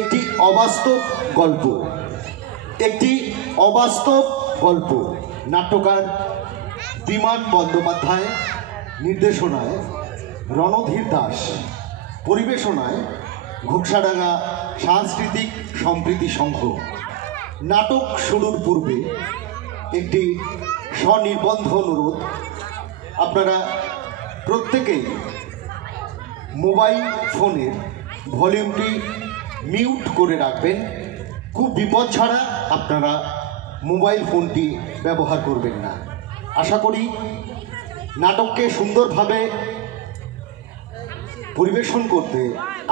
একটি অবাস্তব গল্প, একটি অবাস্তব গল্প। নাট্যকার বিমান বন্দ্যোপাধ্যায়, নির্দেশনায় রণধীর দাস, পরিবেশনায় ঘোকসাডাঙ্গা সাংস্কৃতিক সম্প্রীতি সংঘ। নাটক শুরুর পূর্বে একটি স্বনির্বন্ধ অনুরোধ, আপনারা প্রত্যেকেই মোবাইল ফোনের ভলিউমটি মিউট করে রাখবেন। খুব বিপদ ছাড়া আপনারা মোবাইল ফোনটি ব্যবহার করবেন না। আশা করি নাটককে সুন্দরভাবে পরিবেশন করতে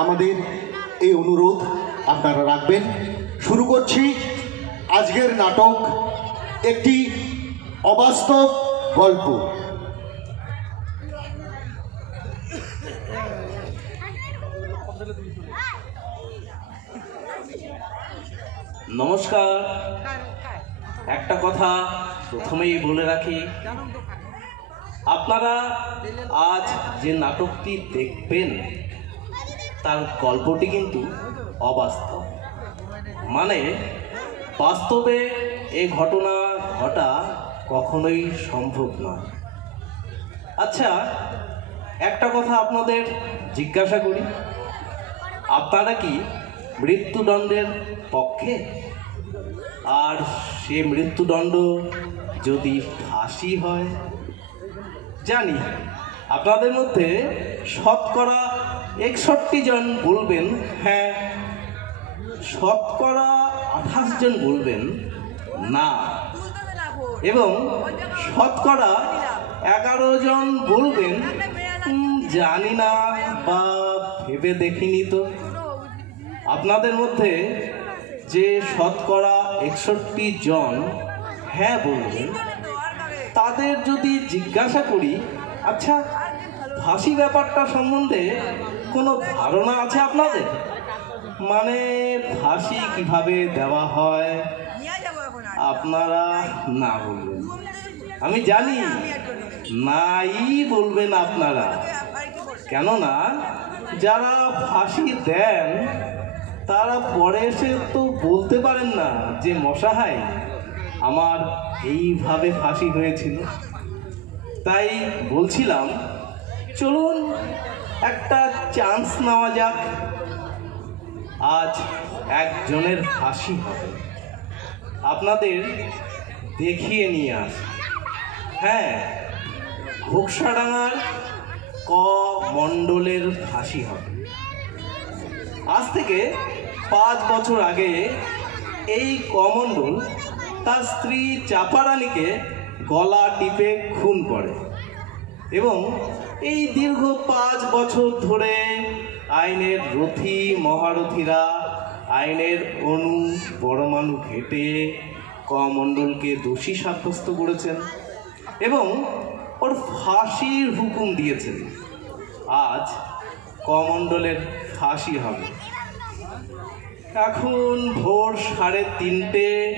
আমাদের এই অনুরোধ আপনারা রাখবেন। শুরু করছি আজকের নাটক, একটি অবাস্তব গল্প। নমস্কার। একটা কথা প্রথমেই বলে রাখি, আপনারা আজ যে নাটকটি দেখবেন তার গল্পটি কিন্তু অবাস্তব, মানে বাস্তবে এ ঘটনা ঘটা কখনোই সম্ভব নয়। আচ্ছা, একটা কথা আপনাদের জিজ্ঞাসা করি, আপনারা কি মৃত্যুদণ্ডের পক্ষে? আর সে মৃত্যুদণ্ড যদি ফাঁসি হয়? জানি আপনাদের মধ্যে শতকরা 61 জন বলবেন হ্যাঁ, শতকরা 28 জন বলবেন না, এবং শতকরা 11 জন বলবেন জানি না বা ভেবে দেখিনি। তো আপনাদের মধ্যে যে শতকরা 61 জন হ্যাঁ বলবেন, তাদের যদি জিজ্ঞাসা করি, আচ্ছা ফাঁসি ব্যাপারটা সম্বন্ধে কোনো ধারণা আছে আপনাদের? মানে ফাঁসি কিভাবে দেওয়া হয়? আপনারা না বলবেন, আমি জানি নাই বলবেন আপনারা। কেননা যারা ফাঁসি দেন তারা পরে এসে তো বলতে পারেন না যে মশাই আমার এইভাবে ফাঁসি হয়েছিল। তাই বলছিলাম চলুন একটা চান্স নেওয়া যাক, আজ একজনের ফাঁসি হবে, আপনাদের দেখিয়ে নিয়ে আসি। হ্যাঁ, ঘোকসাডাঙ্গার ক মণ্ডলের ফাঁসি হবে। আজ থেকে 5 বছর আগে এই কমণ্ডল তার স্ত্রী চাপারানীকে গলা টিপে খুন করে, এবং এই দীর্ঘ 5 বছর ধরে আইনের রথী মহারথীরা আইনের অণু পরমাণু ঘেঁটে কমণ্ডলকে দোষী সাব্যস্ত করেছেন এবং ওর ফাঁসির হুকুম দিয়েছেন। আজ কমণ্ডলের ফাঁসি হবে। এখন ভোর 3:30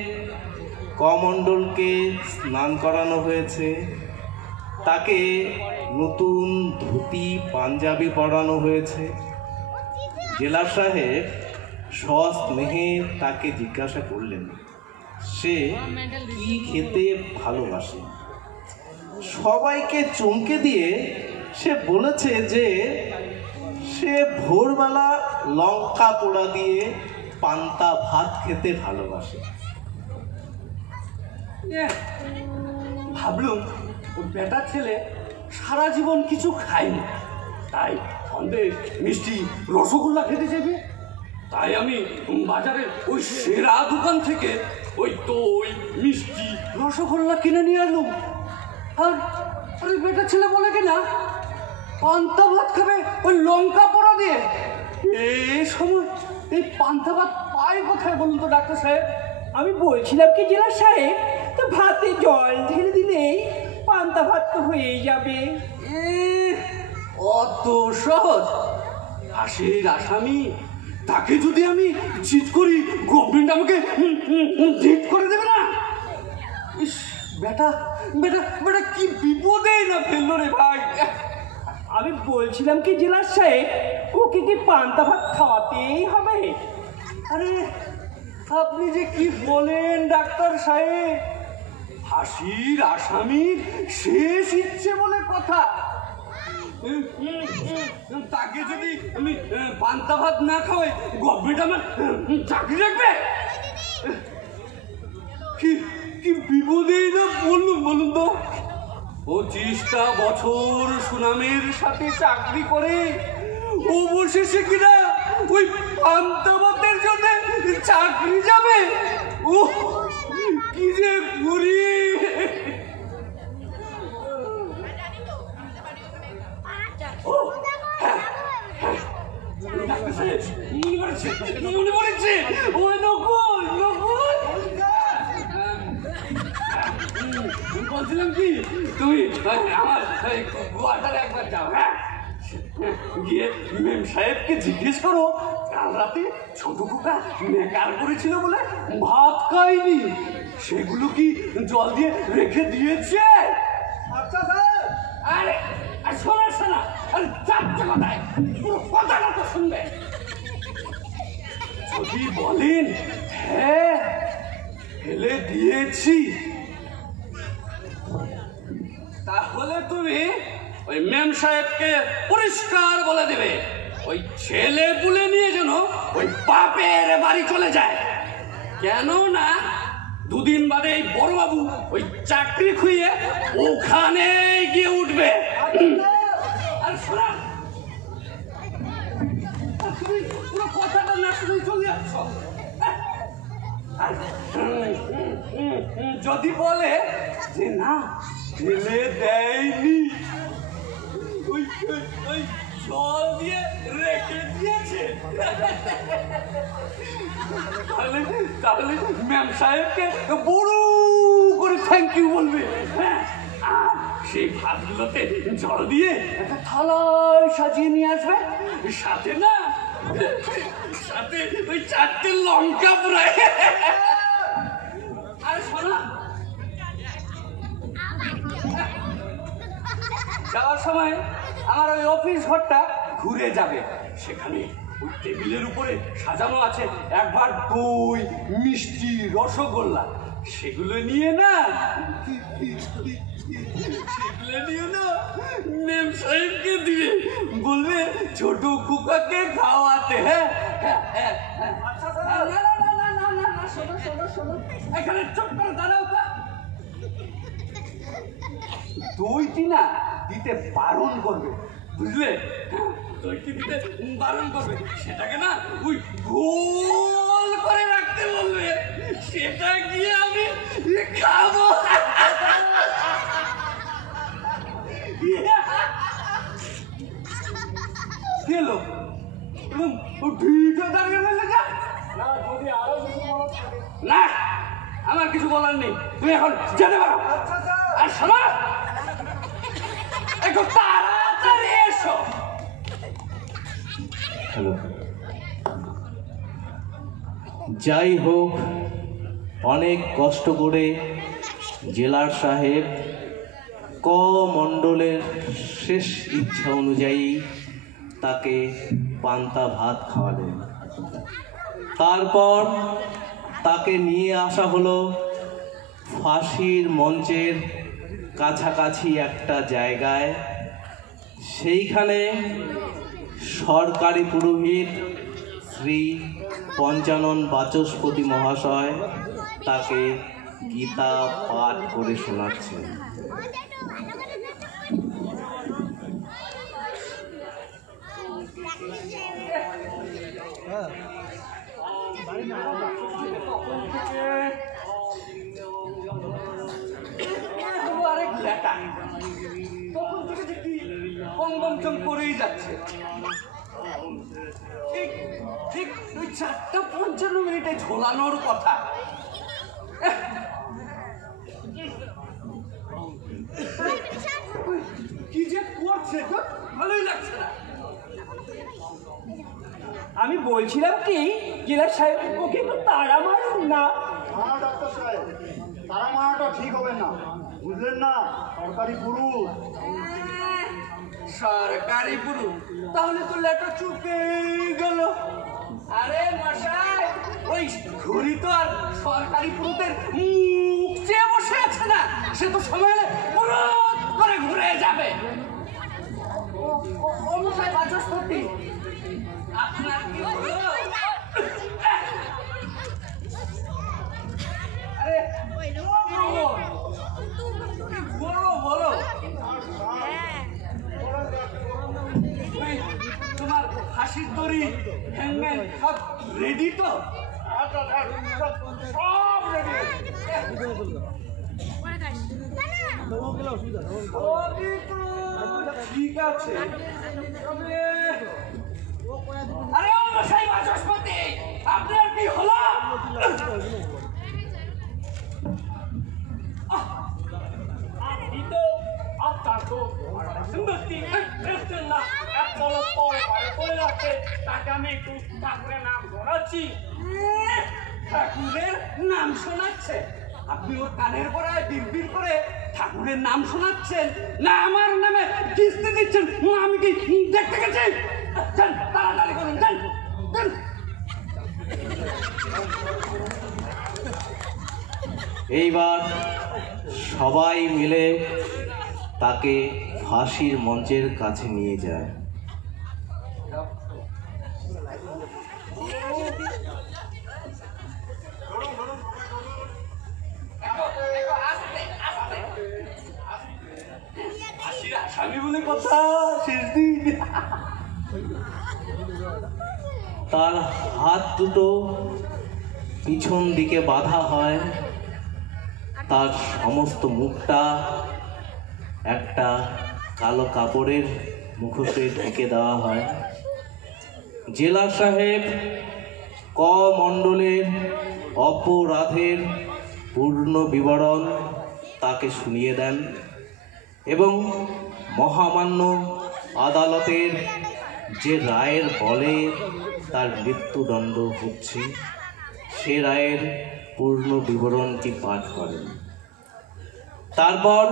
কমণ্ডলকে স্নান করানো হয়েছে, তাকে নতুন ধুতি পাঞ্জাবি পরানো হয়েছে। জেলা সাহেব সস্নেহে তাকে জিজ্ঞাসা করলেন সে কি খেতে ভালোবাসে। সবাইকে চমকে দিয়ে সে বলেছে যে সে ভোরবেলা লঙ্কা পোড়া দিয়ে পান্তা ভাত খেতে ভালোবাসে। ভাবলুম ওই বেটার ছেলে সারা জীবন কিছু খায়নি, তাই সন্দেশ মিষ্টি রসগোল্লা খেতে চাইবে। তাই আমি বাজারের ওই সেরা দোকান থেকে ওই দই মিষ্টি রসগোল্লা কিনে নিয়ে আসলাম। আর ওই বেটার ছেলে বলে কিনা পান্তা ভাত খাবে ওই লঙ্কা পোড়া দিয়ে। এই সময় এই পান্তা ভাত পায় কোথায় বলুন তো ডাক্তার সাহেব? আমি বলছিলাম কি জেলা সাহেব, তো ভাতে জল ঢেলে দিলেই পান্তা ভাত তো হয়ে যাবে। অত সহজ? ফাঁসির আসামি তাকে যদি আমি চিট করি, গভর্নমেন্ট আমাকে চিট করে দেবে না? ইস, বেটা বেটা বেটা কি বিপদে না ফেললো রে ভাই। আমি বলছিলাম কি জেলার সাহেব, ওকে কি পান্তা ভাত খাওয়াতেই হবে? আরে আপনি যে কি বলেন ডাক্তার সাহেব, ফাঁসির আসামির শেষ ইচ্ছে বলে কথা। তাকে যদি আমি পান্তা ভাত না খাওয়াই, গভর্নমেন্ট আমার চাকরি রাখবে? কি কি বিপদেই না বলুন তো। 25টা বছর সুনামের সাথে চাকরি করে অবশেষে কিনা ওই পান্তা ভাতের জন্য চাকরি যাবে। ও কি যে করি। মনে পড়েছে ওই নকুল বলছিলাম কি, তুমি আমার গোয়াটার একবার যাও, হ্যাঁ, গিয়ে মেম সাহেবকে জিজ্ঞেস করো কাল রাতে ছোট খোকা মেকার করেছিল বলে ভাত খাইনি, সেগুলো কি জল দিয়ে রেখে দিয়েছে? আচ্ছা স্যার। আরে শোনা আরে চারটে কথায় পুরো কথাটা তো শুনবে। যদি বলেন হ্যাঁ ফেলে দিয়েছি, তাহলে তুমি ওই মেম সাহেবকে পরিষ্কার বলে দেবে ওই ছেলে পুলে নিয়ে যেন ওই বাপের বাড়ি চলে যায়। কেন না 2 দিন বাদে এই বড়বাবু ওই চাকরি খুইয়ে ওখানে গিয়ে উঠবে। আর শোনা, তুমি পুরো কথাটা না শুনে চলে যাচ্ছ। যদি বলে যে না ফেলে দেয়নি, ওই জল দিয়ে রেখে দিয়েছে, তাহলে ম্যাম সাহেবকে বড় করে থ্যাংক ইউ বলবে। হ্যাঁ, আর সেই ভাতগুলোতে জল দিয়ে একটা থালায় সাজিয়ে নিয়ে আসবে, সাথে ওই 4টে লঙ্কা পুরায়। আরে শোনা, যাওয়ার সময় আমার ওই অফিস ঘরটা ঘুরে যাবে, সেখানে ওই টেবিলের উপরে সাজানো আছে একবার দই, মিষ্টি, রসগোল্লা, সেগুলো নিয়ে না মেম সাহেবকে দিয়ে বলবে ছোট খোকাকে খাওয়াতে। হ্যাঁ, শোনো, এখানে চুপ করে দাঁড়াও তো। দইটি না দিতে বারণ করবে, বুঝলে? দইটি দিতে বারণ করবে, সেটাকে না ওই গোল করে রাখতে বলবে, সেটা গিয়ে আমি খাবো। গেলো দাঁড়িয়ে না, আমার কিছু বলার নেই, তুমি এখন যেতে পারো। আর শোনো, একটু তাড়াতাড়ি এসো। হ্যালো, যাই হোক, অনেক কষ্ট করে জেলার সাহেব ক মণ্ডলের শেষ ইচ্ছা অনুযায়ী তাকে পান্তা ভাত খাওয়ালেন। তারপর তাকে নিয়ে আসা হলো ফাঁসির মঞ্চের কাছাকাছি একটা জায়গায়। সেইখানে সরকারি পুরোহিত শ্রী পঞ্চানন বাচস্পতি মহাশয় তাকে গীতা পাঠ করে শোনাচ্ছেন। তখন থেকে দেখি বংবংচং করেই যাচ্ছে। ঠিক ওই 4:55 ঝোলানোর কথা। কি যে করছে, ভালোই লাগছে না। আমি বলছিলাম কি জেলা সাহেব, ওকে একটু তাড়া মারুন না। ডাক্তার সাহেব, তারা মারাটা ঠিক হবে না, বুঝলেন না? সরকারি পুরুষ। সরকারি পুরুষ, তাহলে তো লেটা চুকে গেল। আরে মশাই, ওই ঘুড়ি তো আর সরকারি পুরুষের মুখ চেয়ে বসে আছে না, সে তো সময় হলে পুরুত করে ঘুরে যাবে। ও মশাই বাচস্পতি, আপনার কি হলো? আরে বলো বলো, তোমার হাসির তরি হ্যাংম্যান সব রেডি তো? সব রেডি, ঠিক আছে। আরে ও মশাই বাচস্পতি, আপনার কি হলো? আপনার তো না, এক বছর পরে পড়ে যাচ্ছে, তাকে আমি একটু ঠাকুরের নাম শোনাচ্ছি। ঠাকুরের নাম শোনাচ্ছে? আপনি ওর কানের গোড়ায় বিড়বিড় করে ঠাকুরের নাম শোনাচ্ছেন না আমার নামে কিস্তি দিচ্ছেন? আমি কি দেখতে গেছি? যান, তাড়াতাড়ি করুন, যান যান। এইবার সবাই মিলে তাকে ফাঁসির মঞ্চের কাছে নিয়ে যায়। স্বামী বলে কথা, শেষ দিন। তার হাত দুটো পিছন দিকে বাঁধা হয়, তার সমস্ত মুখটা একটা কালো কাপড়ের মুখোশে ঢেকে দেওয়া হয়। জেলা সাহেব ক মণ্ডলের অপরাধের পূর্ণ বিবরণ তাকে শুনিয়ে দেন এবং মহামান্য আদালতের যে রায়ের বলে তার মৃত্যুদণ্ড হচ্ছে সে রায়ের পূর্ণ বিবরণটি পাঠ করেন। তারপর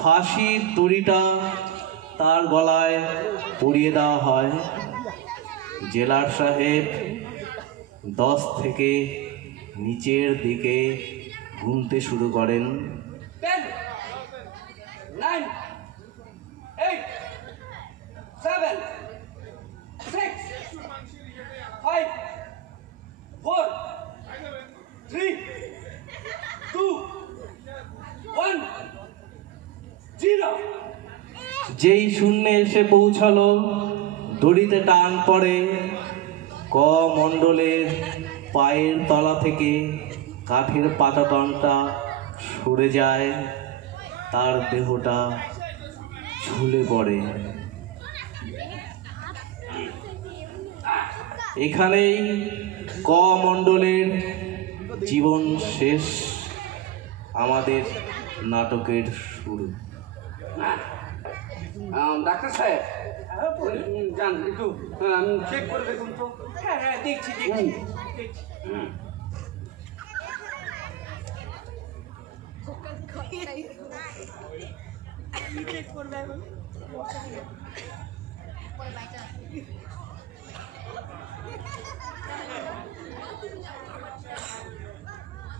ফাঁসির দড়িটা তার গলায় পরিয়ে দেওয়া হয়। জেলার সাহেব 10 থেকে নিচের দিকে গুনতে শুরু করেন। 10, 9, 8, 7, 6, 5, 4, 3, 2, 1, 0। যেই শূন্যে এসে পৌঁছালো, দড়িতে টান পড়ে, ক মণ্ডলের পায়ের তলা থেকে কাঠের পাটাতনটা সরে যায়, তার দেহটা ঝুলে পড়ে। এখানেই ক মণ্ডলের জীবন শেষ, আমাদের নাটকের শুরু। ডাক্তার সাহেব, যান একটু চেক করে দেখুন তো। হ্যাঁ হ্যাঁ, দেখছি দেখছি দেখছি।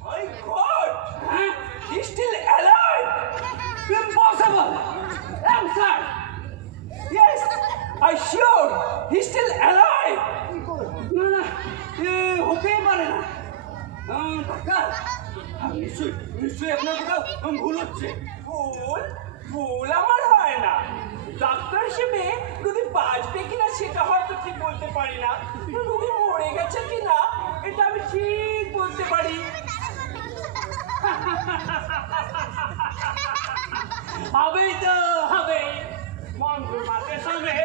My God! He's still alive! Impossible! Answer! Yes, I sure he's still alive! না না, হতেই পারে না। ডাক্তার, নিশ্চয়ই আপনার কোথাও ভুল হচ্ছে। ভুল ভুল আমার হয় না। ডাক্তার হিসেবে যদি বাঁচবে কিনা সেটা হয়তো ঠিক বলতে পারি না, যদি মরে গেছে কিনা এটা আমি ঠিক বলতে পারি। হবেই তো হবেই। মন্ত্র মাসের সঙ্গে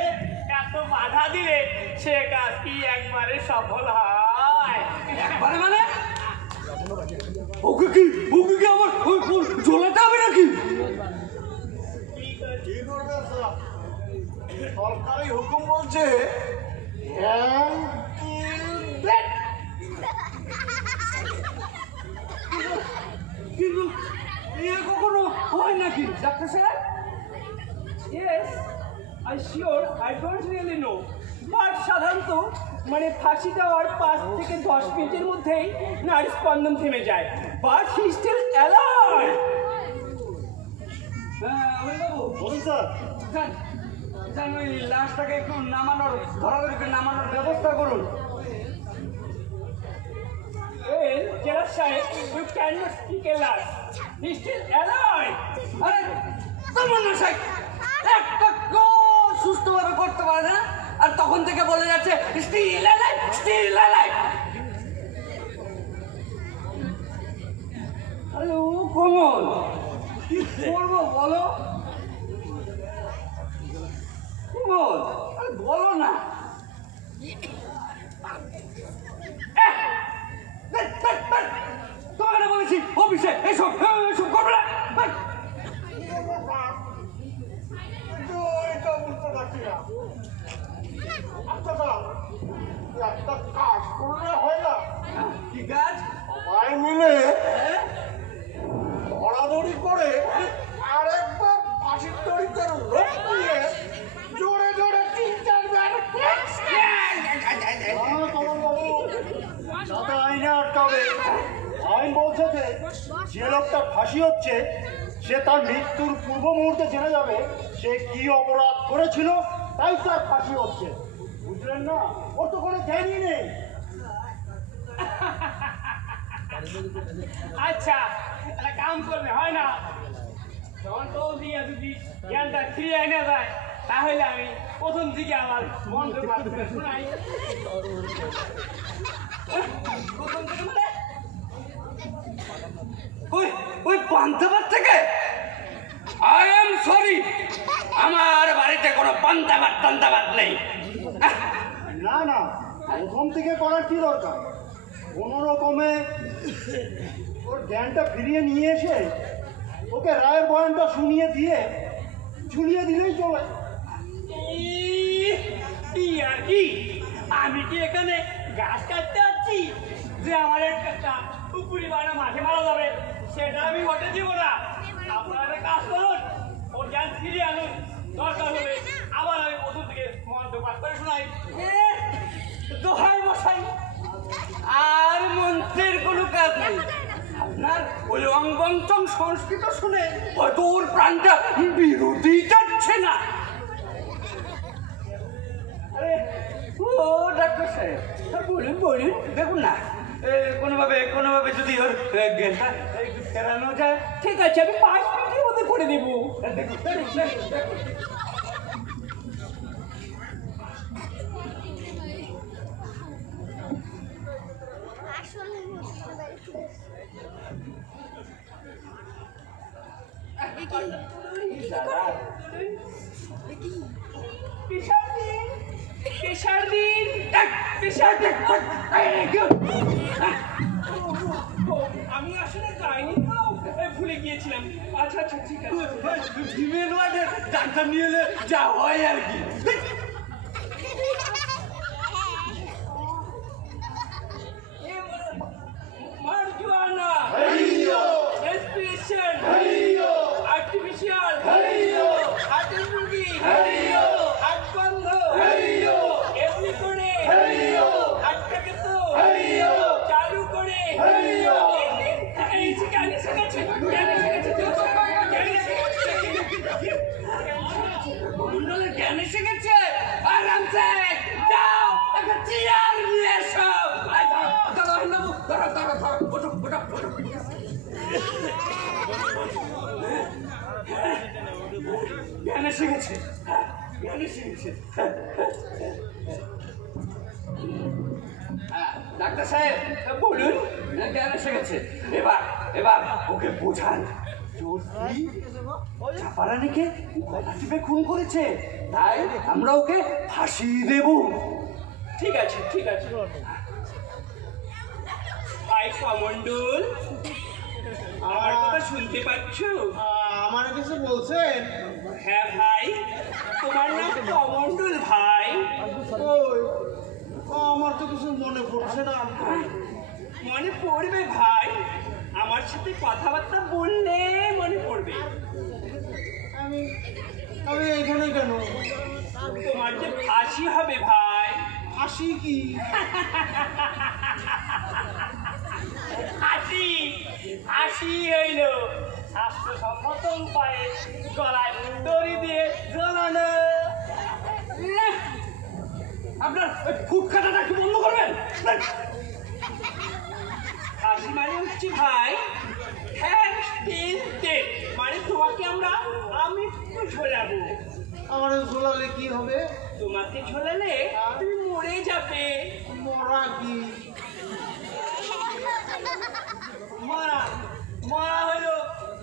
এত বাধা দিলে সে কাজ কি একবারে সফল হয়? একবারে মানে ওকে কি আমার ঝোলাতে হবে নাকি? কি করবেন স্যার? সরকারি হুকুম বলছে কিন্তু কখনো হয় নাকি ডাক্তার সাহেব? Yes, I sure I don't really know, but সাধারণত মানে ফাঁসি দেওয়ার 5 থেকে 10 মিনিটের মধ্যেই নাড়ি স্পন্দন থেমে যায়, বাট হি স্টিল অ্যালাইভ। বলুন স্যার। জান ওই লাশটাকে একটু নামানোর ধরাধরিকে নামানোর ব্যবস্থা করুন। Well, Judge Sahib, you cannot speak a lie. He is still alive. আরে তোমার মশাই একটা সুস্থভাবে করতে পারে না, আর তখন থেকে বলে যাচ্ছে স্টিল অ্যালাইভ, স্টিল অ্যালাইভ। আরে ও কমল, কি করবো বলো? কমল, আরে বলো না। তোমাকে বলেছি অফিসে এসব এসব করবে না। এটা বুঝতে পারছি না। আচ্ছা স্যার, একটা কাজ করলে হয় না? কি কাজ? সবাই মিলে ধরাধরি করে আরেকবার ফাঁসির দড়িতে লোক দিয়ে জোরে জোরে 3-4 বার যাতে আইনে আটকাবে। আইন বলছে যে লোকটা ফাঁসি হচ্ছে সে তার মৃত্যুর পূর্ব মুহূর্তে জেনে যাবে সে কি অপরাধ করেছিল, তাই তার ফাঁসি হচ্ছে। বুঝলেন না? ওর তো কোনো জ্ঞানই নেই। আচ্ছা, একটা কাম করলে হয় না? যখন তো দিয়ে যদি জ্ঞানটা ফিরে এনে যায়, তাহলে আমি প্রথম দিকে আমার মন্ত্র পাঠ করে শোনাই। প্রথম থেকে মানে? ওই পান্তাবাদ থেকে? আই এম সরি, আমার বাড়িতে কোনো পান্তাবাদ টান্তাবাদ নেই। না না, প্রথম থেকে করার কি দরকার? কোনো রকমে ওর জ্ঞানটা ফিরিয়ে নিয়ে এসে ওকে রায়ের বয়ানটা শুনিয়ে দিয়ে ঝুলিয়ে দিলেই চলে। কি আর কি, আমি কি এখানে গাছ কাটতে যাচ্ছি যে আমার একটা পুকুরি বানা মাঠে মারা যাবে? সেটা আমি ঘটে দিব না। আপনারা কাজ করুন, ওর জ্ঞান ফিরিয়ে আনুন, দরকার হলে আবার আমি প্রথম থেকে মন্ত্র পাঠ করে শোনাই। দোহাই মশাই, আর মন্ত্রের কোনো কাজ নেই। আপনার ওই অঙ্গঞ্চং সংস্কৃত শুনে হয়তো ওর প্রাণটা বিরতি যাচ্ছে না। আরে ও ডাক্তার সাহেব, বলুন বলুন, দেখুন না কোনোভাবে যদি ওর জ্ঞানটা একটু ফেরানো যায়। ঠিক আছে, আমি 5 মিনিটের মধ্যে করে দেবো। দেখুন দেখুন। আমি আসলে যাইনি তো, ভুলে গিয়েছিলাম। আচ্ছা আচ্ছা, ঠিক আছে। ফিমেল ওয়ার্ডের ডাক্তার নিয়ে এলে যা হয় আর কি। Marijuana, respiration, artificial, artificial, হাত বন্ধ, এমনি করে, হাতটাকে তো চালু করে, জ্ঞানী শিখেছে, জ্ঞানী শিখেছে। আরামসে যাও, একটা চেয়ার নিয়ে এসো। জ্ঞানী শিখেছে, জ্ঞানী শিখেছে। ডাক্তার সাহেব বলুন, জ্ঞানী শিখেছে। এবার ওকে বোঝান চাপারানিকে গলা টিপে খুন করেছে, তাই আমরা ওকে ফাঁসি দেব। ঠিক আছে, ঠিক আছে। ভাই কমন্ডল, আমার কথা শুনতে পাচ্ছ? আমার কিছু বলছেন? হ্যাঁ ভাই, তোমার নাম কমন্ডল ভাই। ওই আমার তো কিছু মনে পড়ছে না। মনে পড়বে ভাই, আমার সাথে কথাবার্তা বললে মনে পড়বে। আমি এখানে কেন? তোমার যে ফাঁসি হবে ভাই। ফাঁসি কি? ফাঁসি হইল স্বাস্থ্যসম্মত উপায়ে গলায় দড়ি দিয়ে ঝোলানো। আপনার ফুট কাটাটা একটু বন্ধ করবেন। ফাঁসি মানে হচ্ছে ভাই মানে তোমাকে আমি ঝোলাবো। আমার ঝোলালে কি হবে? তোমাকে ঝোলালে তুমি মরে যাবে। মরা কি? মরা হলো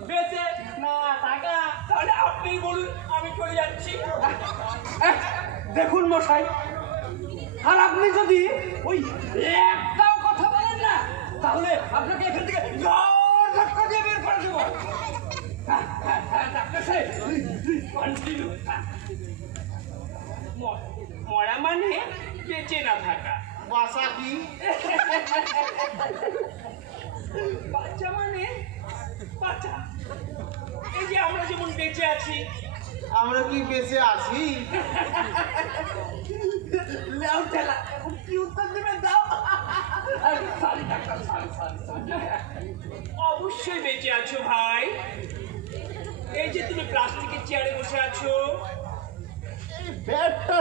বেঁচে না থাকা। তাহলে আপনি বলুন, আমি চলে যাচ্ছি। দেখুন মশাই, আর আপনি যদি ওই একটাও কথা বলেন না, তাহলে আপনাকে এখান থেকে জোর ধাক্কা দিয়ে বের করে দেবো। ডাক্তার সাহেব, কন্টিনিউ। মরা মানে বেঁচে না থাকা। বাসা কি? বাচ্চা মানে বাচ্চা। এই যে আমরা যেমন বেঁচে আছি। আমরা কি বেঁচে আছি? কি উত্তর দেবেন দাও। Sorry doctor, sorry. অবশ্যই বেঁচে আছো ভাই। এই যে তুমি প্লাস্টিকের চেয়ারে বসে আছো। ব্যাটটা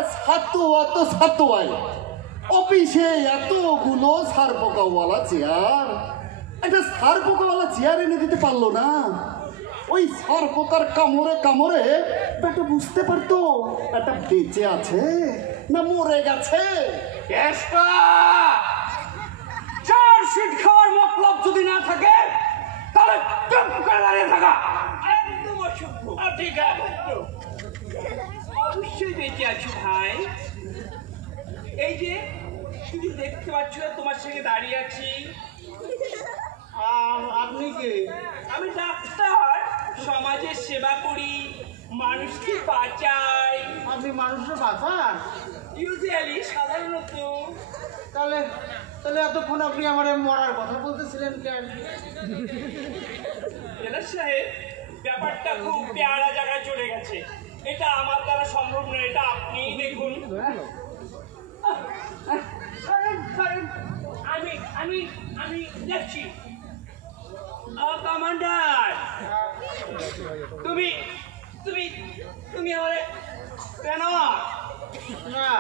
ছাতোয়াই অফিসে এতগুলো সার পোকাওয়ালা চেয়ার, একটা সার পোকাওয়ালা চেয়ার এনে দিতে পারলো না। ওই সার পোকার কামড়ে ব্যাটা বুঝতে পারতো একটা বেঁচে আছে না মরে গেছে। চার সিট খাওয়ার মতলব যদি না থাকে, তাহলে চুপ করে দাঁড়িয়ে থাকা। একদম অসভ্য। ঠিক আছে, অবশ্যই বেঁচে আছো ভাই। এই যে তুমি দেখতে পাচ্ছ না, তোমার সঙ্গে দাঁড়িয়ে আছি। আপনি কি? আমি ডাক্তার, সমাজের সেবা করি, মানুষকে বাঁচাই। আপনি মানুষের বাঁচান? ইউজুয়ালি, সাধারণত। তাহলে এতক্ষণ আপনি আমার মরার কথা বলতেছিলেন কেন? জেলার সাহেব, ব্যাপারটা খুব পেয়ারা জায়গায় চলে গেছে। এটা আমার দ্বারা সম্ভব নয়, এটা আপনিই দেখুন। আমি যাচ্ছি। কমান্ডার, তুমি আমার কেন? না,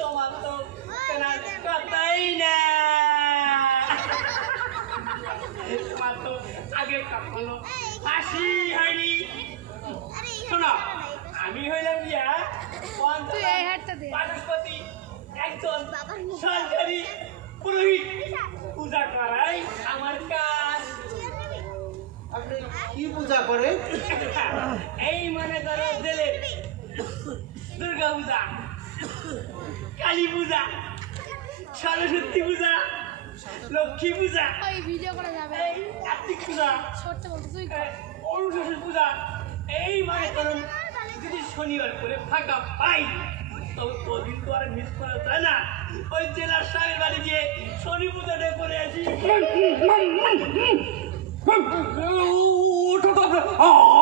তোমার তো কেনার কথাই না। তোমার তো আগে কখনো ফাঁসি হয়নি। শোনো, আমি হইলাম গিয়া বাচস্পতি, একজন সরকারি পুরোহিত। পূজা করাই আমার কাজ। আপনি কি পূজা করেন? এই মনে করো জেলে দুর্গা পূজা, কালী পূজা, সরস্বতী পূজা, লক্ষ্মী পূজা, ভিডিও করা যাবে, এই কার্তিক পূজা, সরতে বলতে তুই অনুশাসন পূজা। এই মনে করুন, যদি শনিবার করে ফাঁকা পাই, তবে ওদিন তো আর মিস করা যায় না। ওই জেলার সাহেবের বাড়ি গিয়ে শনি পূজাটা করে আসি। ওটা তো আপনার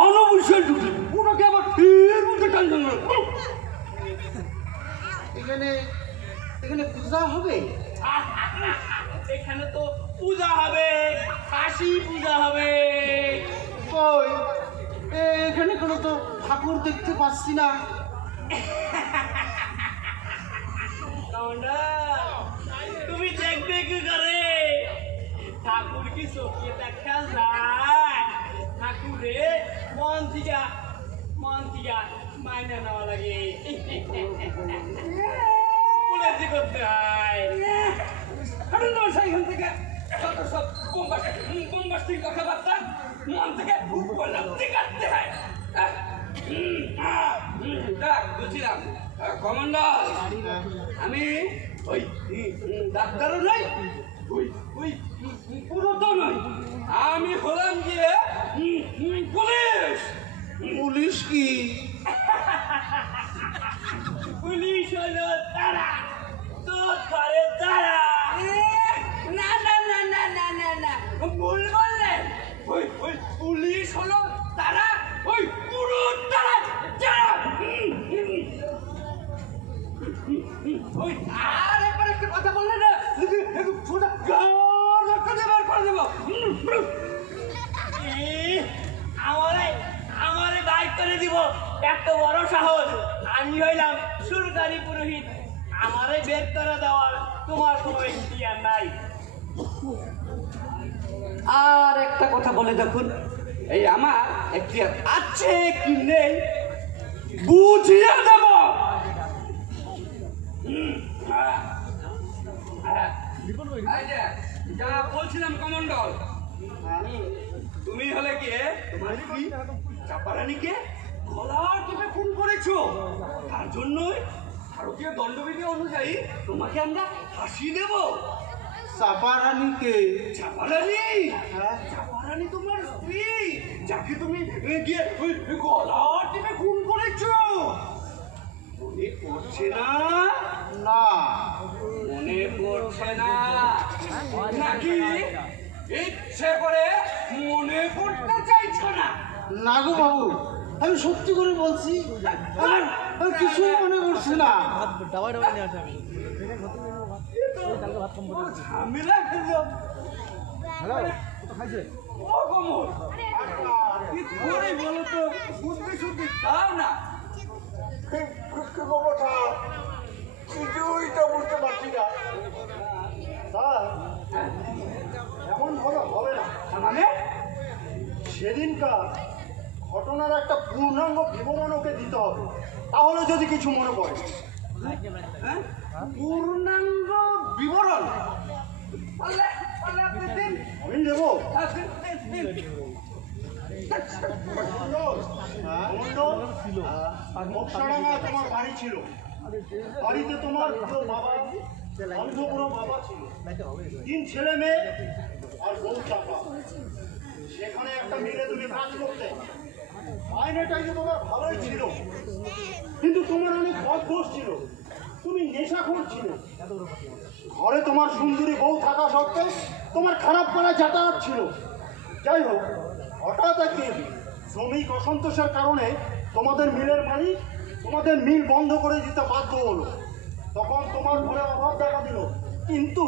অনবশ্যই, ওটাকে আবার এর মধ্যে টানছেন না। এখানে পূজা হবে? এখানে তো পূজা হবে, কাশি পূজা হবে। কই, এখানে কোনো তো ঠাকুর দেখতে পাচ্ছি না। তুমি দেখবে কি করে? ঠাকুর কি চোখে দেখা যায়? ঠাকুরে মন থেকে মাইনে নেওয়া লাগে, পুলিশি করতে হয়। সেখান থেকে সব বোমবাস্টিক কথাবার্তা মন থেকে কাটতে হয়। বুঝছিলাম কমান্ডার, আমি ওই ডাক্তারও নই, ওই পুরো তো নই, আমি হলাম গিয়ে পুলিশ। পুলিশ কি? পুলিশ হলো তারা, তো করে তারা। না না না না না না না, ভুল বললেন। ওই পুলিশ হলো তারা, ওই পুরো ওই আর একবার একটা কথা বললে না সোজা গাল একটা দিয়ে বের করে দেবো। আমারে বাইক করে দিব এত বড় সাহস? আমি হইলাম সরকারি পুরোহিত, আমারে বের করে দেওয়ার তোমার কোনো ইখতিয়ার নাই। আর একটা কথা বলে দেখুন, এই আমার এখতিয়ার আছে কি নেই বুঝিয়ে দেব। এই যে, যা বলছিলাম কমন্ডল, তুমি হলে কি তোমার স্ত্রী চাপারানিকে গলার টিপে খুন করেছো, তার জন্যই ভারতীয় দণ্ডবিধি অনুযায়ী তোমাকে আমরা ফাঁসি দেব। চাপারানিকে? চাপারানি? চাপারানি তোমার স্ত্রী, যাকে তুমি গিয়ে গলার টিপে খুন করেছো। মনে পড়ছে না? না। মনে পড়ছে না নাকি ইচ্ছে করে মনে পড়তে চাইছো না? না গো বাবু, আমি সত্যি করে বলছি, আমি কিছুই মনে করছি না। ঝামেলা খেলো। ও কমল, কি করে বলো তো, বুঝতে শুনতে দাও না। কিছুই তো বুঝতে পারছি না স্যার, এমন ভাবে হবে না। মানে সেদিনকার ঘটনার একটা পূর্ণাঙ্গ বিবরণ ওকে দিতে হবে, তাহলে যদি কিছু মনে পড়ে। হ্যাঁ? পূর্ণাঙ্গ বিবরণ পারলে আপনি দিন। আমি দেবো। হ্যাঁ, দিন। মোক্ষাডাঙ্গায় তোমার বাড়ি ছিল, বাড়িতে তোমার বাবা অন্ধপুরো বাবা ছিল, 3 ছেলে মেয়ে আর বউ চাপা। সেখানে একটা মিলে তুমি কাজ করতে, মাইনেটাই যে তোমার ভালোই ছিল, কিন্তু তোমার অনেক বদদোষ ছিল, তুমি নেশাখোর ছিল। ঘরে তোমার সুন্দরী বউ থাকা সত্ত্বেও তোমার খারাপ করা যাতায়াত ছিল। যাই হোক, হঠাৎ একদিন শ্রমিক অসন্তোষের কারণে তোমাদের মিলের মালিক তোমাদের মিল বন্ধ করে দিতে বাধ্য হলো। তখন তোমার ঘরে অভাব দেখা দিল, কিন্তু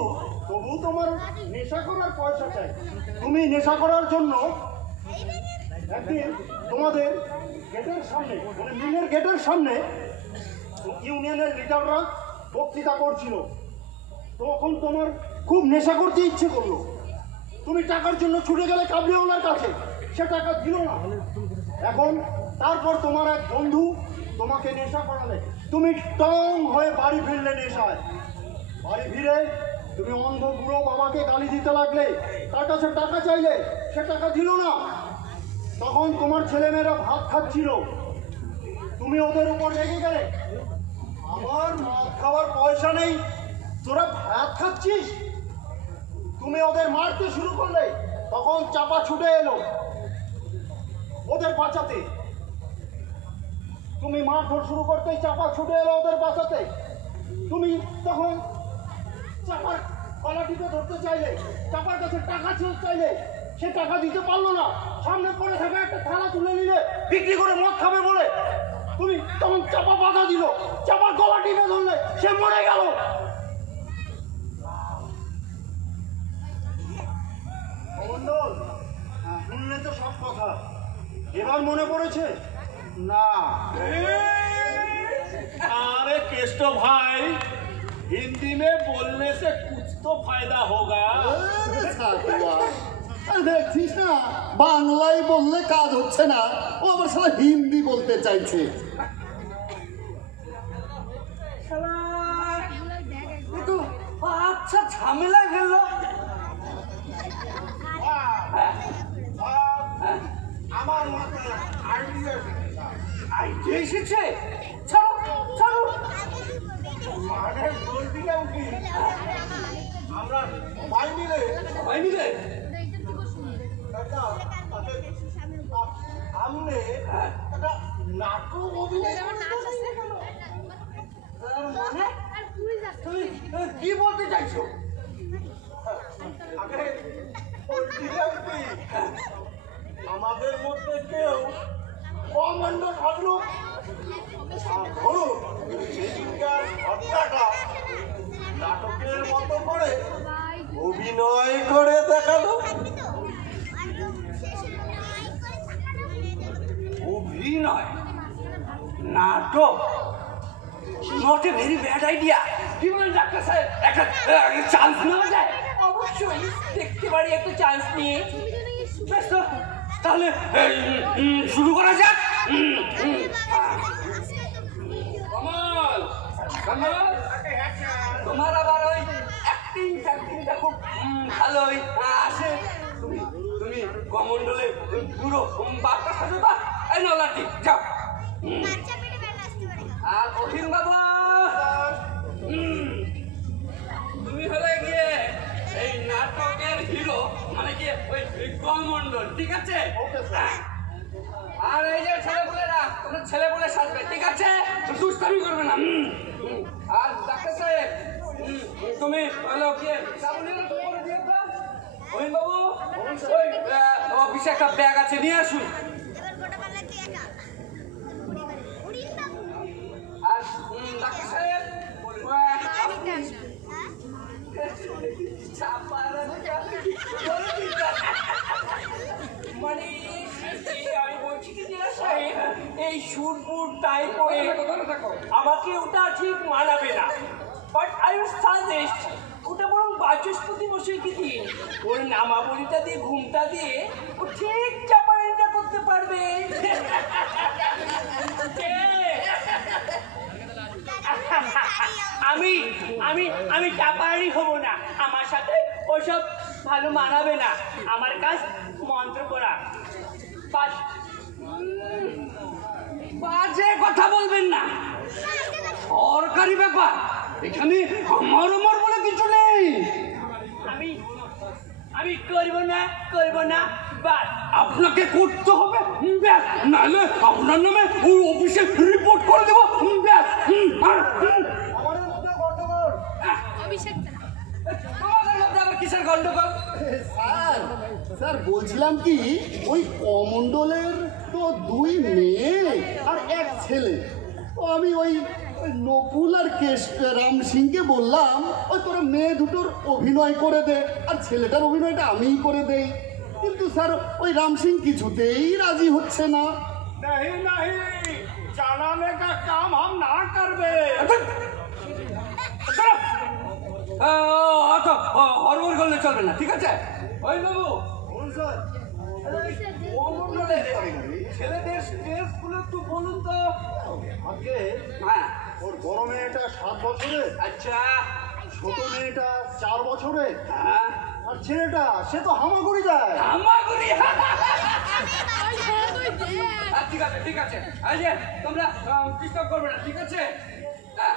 তবু তোমার নেশা করার পয়সা চাই। তুমি নেশা করার জন্য একদিন তোমাদের গেটের সামনে, মানে মিলের গেটের সামনে ইউনিয়নের লিডাররা বক্তৃতা করছিল। তখন তোমার খুব নেশা করতে ইচ্ছে করলো, তুমি টাকার জন্য ছুটে গেলে কাবলিওয়ালার কাছে, সে টাকা দিল না। এখন তারপর তোমার এক বন্ধু তোমাকে নেশা করালে, তুমি টং হয়ে বাড়ি ফিরলে নেশায়। বাড়ি ফিরে তুমি অন্ধ বুড়ো বাবাকে গালি দিতে লাগলে, তার কাছে টাকা চাইলে, সে টাকা দিল না। তখন তোমার ছেলেমেয়েরা ভাত খাচ্ছিল, তুমি ওদের উপর রেগে গেলে, আমার ভাত খাওয়ার পয়সা নেই, তোরা ভাত খাচ্ছিস। তুমি ওদের মারতে শুরু করলে, তখন চাপা ছুটে এলো ওদের বাঁচাতে। তুমি মারধর শুরু করতেই চাপা ছুটে এলো ওদের বাঁচাতে। তুমি তখন চাপার গলা টিপে ধরতে চাইলে, চাপার কাছে টাকা চাইলে, সে টাকা দিতে পারলো না। সামনে পড়ে থাকা একটা থালা তুলে নিলে, বিক্রি করে মদ খাবে বলে। তুমি তখন চাপা বাধা দিল, চাপার গলা টিপে ধরলে, সে মরে গেল। মন্ডল, শুনলে তো সব কথা, এবার মনে পড়েছে? না। अरे केष्टो भाई, हिंदी में बोलने से कुछ तो फायदा होगा। দেখছিস না, বাংলায় বললে কাজ হচ্ছে না, ও আবার সবাই হিন্দি বলতে চাইছে। আচ্ছা, ঝামেলা গেল। আমার মাথায় আইডিয়া এসেছে, ছাড়ো ছাড়ো। মানে বলছিলাম কি, আমরা সবাই মিলে সামনে একটা নাটক অভিনয় তুমি কি বলতে চাইছো? আমাদের মধ্যে কেউ কমান্ডো থাকলো, ধরুন সেদিনকার ঘটনাটা not a very bad idea. কি বলেন ডাক্তার সাহেব, একটা চান্স নেওয়া যায়? অবশ্যই দেখতে পারি একটা চান্স নিয়ে। বেশ তো, তাহলে শুরু করা যাক। কমল, কমল, তোমার আবার ওই অ্যাক্টিংটা খুব ভালোই আসে। তুমি তুমি কমণ্ডলে পুরো বার্তা সাজো তা। এই নলাটি যাও। আর অহিন বাবা, তুমি হলে গিয়ে এই নাটকের হিরো, মানে কি ওই কমণ্ডল, ঠিক আছে? আর এই যে ছেলেপুলেরা, তোমরা ছেলেপুলে সাজবে, ঠিক আছে? দুষ্টামি করবে না। আর ডাক্তার সাহেব, তুমি হলো গিয়ে সাবুনের করে দিয়ে দাও। অহিন বাবু, ওই অফিসে একটা ব্যাগ আছে, নিয়ে আসুন। আর ডাক্তার সাহেব, মানে আমি বলছি কি যে সাহেব, এই সুরপুর টাই করে আমাকে ওটা ঠিক মানাবে না। বাট আই উইল সাজেস্ট ওটা বরং বাচস্পতি মশাইকে দিন। ওর নামাবলিটা দিয়ে, ঘুমটা দিয়ে ও ঠিক চাপানিটা করতে পারবে। আমি আমি আমি চাপাড়ি হব না, আমার সাথে ওসব ভালো মানাবে না। আমার কাজ মন্ত্র পড়া। বাজে কথা বলবেন না, সরকারি ব্যাপার, এখানে আমার বলে কিছু নেই। আমি আমি করব না বাস। আপনাকে করতে হবে, ব্যাস, নাহলে আপনার নামে ওই অফিসে রিপোর্ট করে দেবো, ব্যাস। আমাদের মধ্যে গন্ডগোল। অভিষেক তোমাদের মধ্যে আবার কিসের গন্ডগোল? স্যার স্যার বলছিলাম কি, ওই কমণ্ডলের তো 2 মেয়ে আর 1 ছেলে। তো আমি ওই নকুল আর রাম সিংকে বললাম, ওই তোরা মেয়ে দুটোর অভিনয় করে দে আর ছেলেটার অভিনয়টা আমিই করে দেই। কিন্তু স্যার ওই রাম সিং কিছুতেই রাজি হচ্ছে না। नहीं नहीं, चलाने का काम हम ना करबे। অত হরবর করলে চলবে না, ঠিক আছে? ওই বাবু, ছেলেদের স্টেজ গুলো একটু বলুন তো। আগে হ্যাঁ, ওর বড় মেয়েটা 7 বছরের, আচ্ছা, ছোট মেয়েটা 4 বছরের, হ্যাঁ, আর ছেলেটা সে তো হামাগুড়ি যায়। আমাগুড়ি। তুই ঠিক আছে, ঠিক আছে, এই যে তোমরা ডিস্টার্ব করবে না, ঠিক আছে? হ্যাঁ।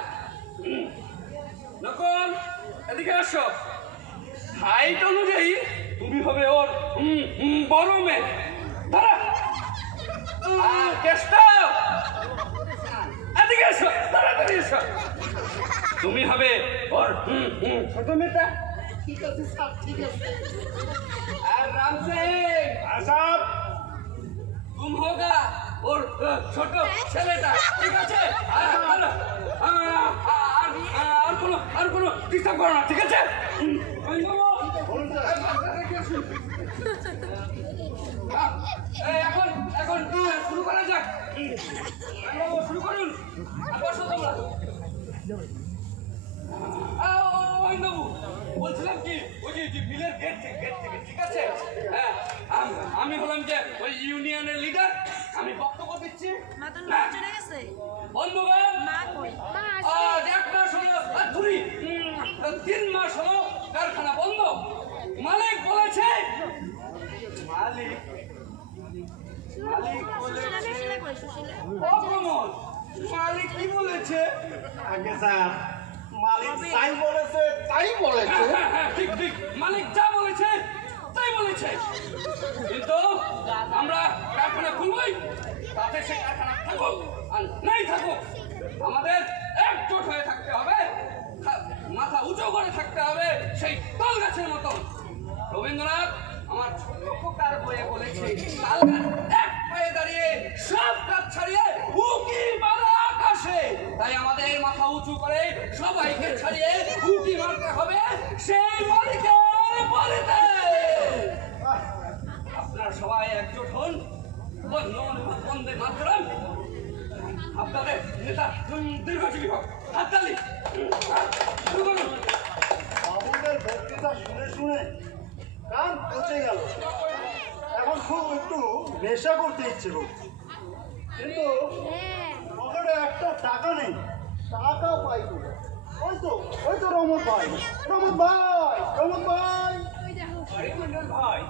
নকল, এদিকে আসো। হাইট অনুযায়ী তুমি হবে ওর বড় মেয়ে। দাঁড়া, চেষ্টা, এদিকে এসো, তাড়াতাড়ি এসো। তুমি হবে ওর ছোট মেয়েটা। ঠিক আছে স্যার, ঠিক আছে। আর রাম সিং, আসাদ, तुम होगा और ছোট ছেলেটা, ঠিক আছে? আর কোনো ডিস্টার্ব করো না, ঠিক আছে? এখন এখন শুরু করা যাক। শুরু করুন। বসো তোমরা। ওই বাবু, বলছিলাম কি, ওই যে বিলের গেট থেকে, ঠিক আছে? হ্যাঁ, আমি হলাম যে ওই ইউনিয়নের লিডার, আমি বক্তব্য দিচ্ছি। বন্ধুগণ, আজ 1 মাস হলো, 3 মাস হলো কারখানা বন্ধ। মালিক বলেছে, মালিক অকমল, মালিক কি বলেছে? আগে স্যার, মালিক তাই বলেছে, তাই বলেছে। হ্যাঁ, ঠিক ঠিক, মালিক যা বলেছে তাই বলেছে। কিন্তু আমরা কারখানা খুলবই, তাতে সে কারখানা থাকুক আর নাই থাকুক, আমাদের একজোট হয়ে থাকতে হবে, মাথা উঁচু করে থাকতে হবে, সেই তাল গাছের মতন। রবীন্দ্রনাথ আমার ছোট খোকার বইয়ে বলেছে, তাল গাছ এক পায়ে দাঁড়িয়ে সব গাছ ছাড়িয়ে উকি মারে আকাশে। তাই আমাদের মাথা উঁচু করে সবাইকে ছাড়িয়ে উকি মারতে হবে সেই মালিকের বাড়িতে। আপনারা সবাই একজোট হন, বন্দে মাতরম। আপনাদের নেতা দীর্ঘজীবী হোক। হাততালি। শুরু করুন। বাবুদের বক্তৃতা শুনে শুনে কান পচে গেল। এখন খুব একটু নেশা করতে ইচ্ছে করছে, কিন্তু পকেটে একটা টাকা নেই। টাকা পাই কোথায়? ওই তো রমত ভাই। আরে মন্ডল ভাই,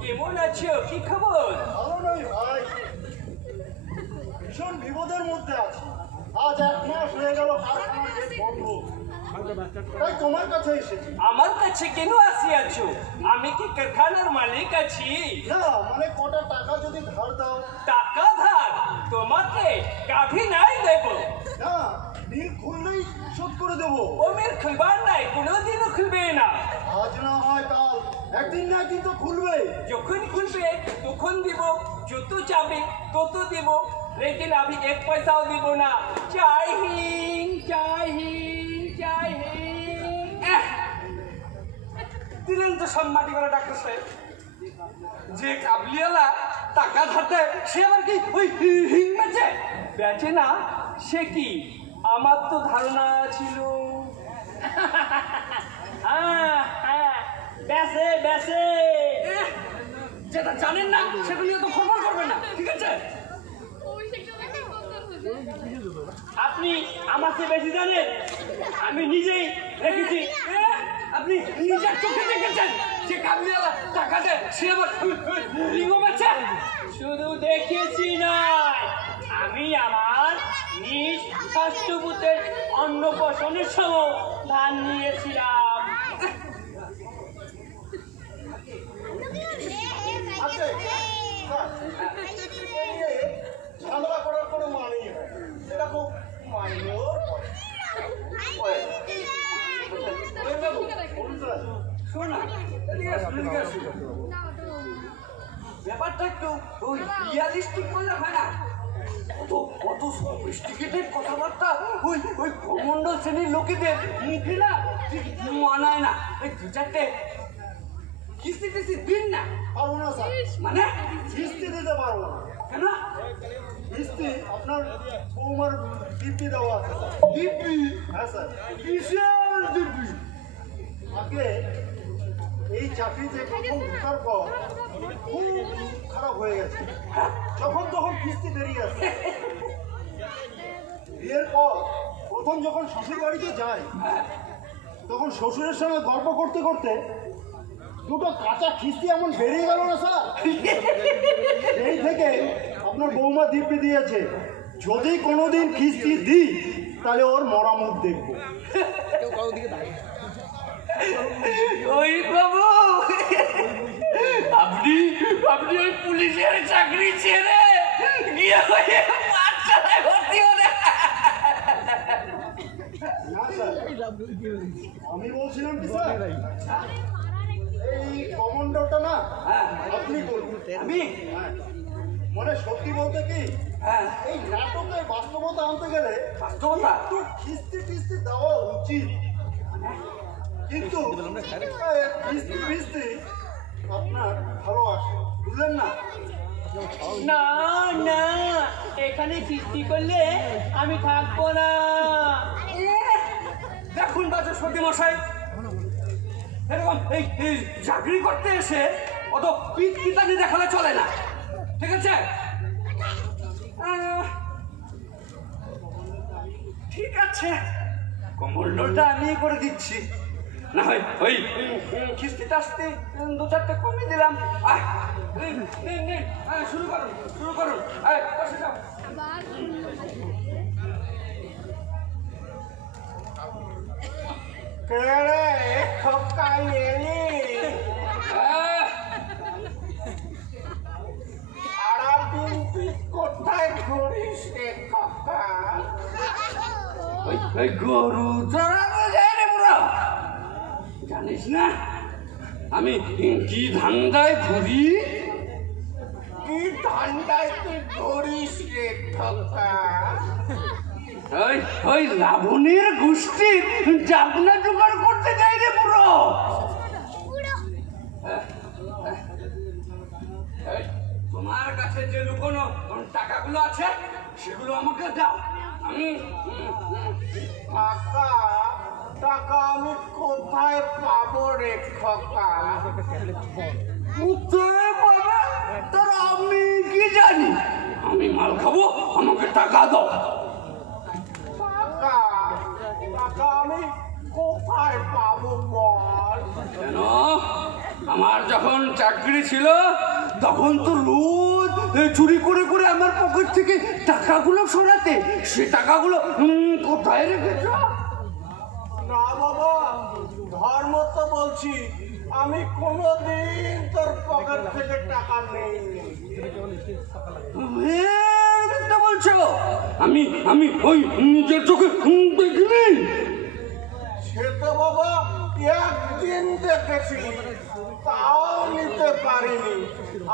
কেমন আছো? কি খবর? ভালো নই ভাই, ভীষণ বিপদের মধ্যে আছি। আজ 1 মাস হয়ে গেল কারখানার গেট বন্ধ, তাই তোমার কাছে এসেছি। আমার কাছে কেন আসিয়াছো? আমি কি কারখানার মালিক আছি? না মানে কটা টাকা যদি ধার দাও। টাকা ধার তোমাকে কাভি নাই দেব। না, নীল খুললেই শোধ করে দেবো। ও মেয়ের খুলবার নাই, কোনোদিনও খুলবে না। আজ না হয় কাল, একদিন না একদিন তো খুলবে। যখন খুলবে তখন দিব, যত যাবে তত দিব, লেকিন আমি 1 পয়সাও দিব না। জয় হিন্দ, জয় হিন্দ, জয় হিন্দ। দিলেন তো সম্মাটি করে ডাক্তার সাহেব। যে কাবলিওয়ালা টাকা ধাতে সে আবার কি ওই হিং বেচে? বেচে না সে কি? আমার তো ধারণা ছিল বেচে বেচে। যেটা জানেন না সেটা নিয়ে তো খবর করবেন না, ঠিক আছে? আপনি আমার চেয়ে বেশি জানেন, আমি নিজেই দেখেছি। আপনি নিজের চোখে দেখেছেন যে কাবলিওয়ালা টাকা দেয় সে আবার রিঙ্গো বেচে? শুধু দেখেছি নয়, আমি আমার নিজ ষষ্ঠপুতের অন্নপ্রাশনের সময় ধান নিয়েছিলাম। আছে ঝামেলা করার কোনো মানেই নেই, এটা খুব মাইনেও শোন না, এদিকে আসুন, এদিকে আসুন। ব্যাপারটা একটু ওই রিয়ালিস্টিক বললে হয় না? কত সফিস্টিকেটেড কথাবার্তা ওই প্রমণ্ডল শ্রেণীর লোকেদের মুখে না ঠিক মানায় না। এই 2-4টে কিস্তি টিস্তি দিন না। পারবো না স্যার, মানে কিস্তি দিতে পারবো না। কেন? কিস্তি আপনার বৌমার দিব্যি দেওয়া আছে স্যার। দিব্যি? হ্যাঁ স্যার, বিশাল দিব্যি। আগে এই চাকরিতে প্রথম ঢোকার পর খুব খারাপ হয়ে গেছে, যখন তখন কিস্তি বেরিয়ে আসে। বিয়ের পর প্রথম যখন শ্বশুর বাড়িতে যাই, তখন শ্বশুরের সঙ্গে গল্প করতে করতে 2টো কাঁচা কিস্তি এমন বেরিয়ে গেল না স্যার। সেই থেকে আপনার বৌমা দিব্যি দিয়েছে, যদি কোনোদিন কিস্তি দিই তাহলে ওর মরা মুখ দেখবো। ওই বাবু, আপনি ওই পুলিশের চাকরি ছেড়ে গিয়ে পাঠশালায় ভর্তি হন। না স্যার, আমি বলছিলাম কি স্যার, এই কমান্ডোটা না আপনি করুন। আমি হ্যাঁ, মানে সত্যি বলতে কি, এই নাটকের বাস্তবতা আনতে গেলে বাস্তবতা একটু কিস্তি টিস্তি দেওয়া উচিত, কিন্তু কিস্তি ফিস্তি আপনার ভালো আসে, বুঝলেন না? না না, এখানে কিস্তি করলে আমি থাকবো না। দেখুন বাজে সত্যি মশাই, এরকম এই চাকরি করতে এসে অত পিঠ পিতানি দেখালে চলে না, ঠিক আছে? ঠিক আছে, কমলটা আমি করে দিচ্ছি। না হয় ওই কিস্তি টাস্তি 2-4টে কমিয়ে দিলাম। শুরু করুন। বসে যাও। কোথায় ঘুরিস রে খোকা? ওই গরু চড়ানো যায় রে বুড়া, জানিস না আমি কি ধান্দায় ঘুরি? কি ঠান্ডায় তুই ঘুরিস রে খোকা? ওই রাবণের গোষ্ঠীর জাবনা জোগাড় করতে যাই রে বুড়ো। তোমার কাছে যে লুকোনো টাকাগুলো আছে সেগুলো আমাকে দাও। আমি টাকা টাকা আমি কোথায় পাবো রে খোকা? কোথায় পাবে তার আমি কি জানি? আমি মাল খাবো, আমাকে টাকা দাও। টাকা টাকা আমি কোথায় পাবো বল? কেন? আমার যখন চাকরি ছিল তখন তো রোজ চুরি করে করে আমার পকেট থেকে টাকাগুলো সরাতে। সে টাকাগুলো কোথায় রেখেছ? না বাবা, ধর্ম তো বলছি আমি কোনোদিন তোর পকেট থেকে টাকা নেইনি। মিথ্যা বলছো? আমি আমি ওই নিজের চোখে দেখিনি। সে তো বাবা একদিন দেখেছি, তাও নিতে পারিনি।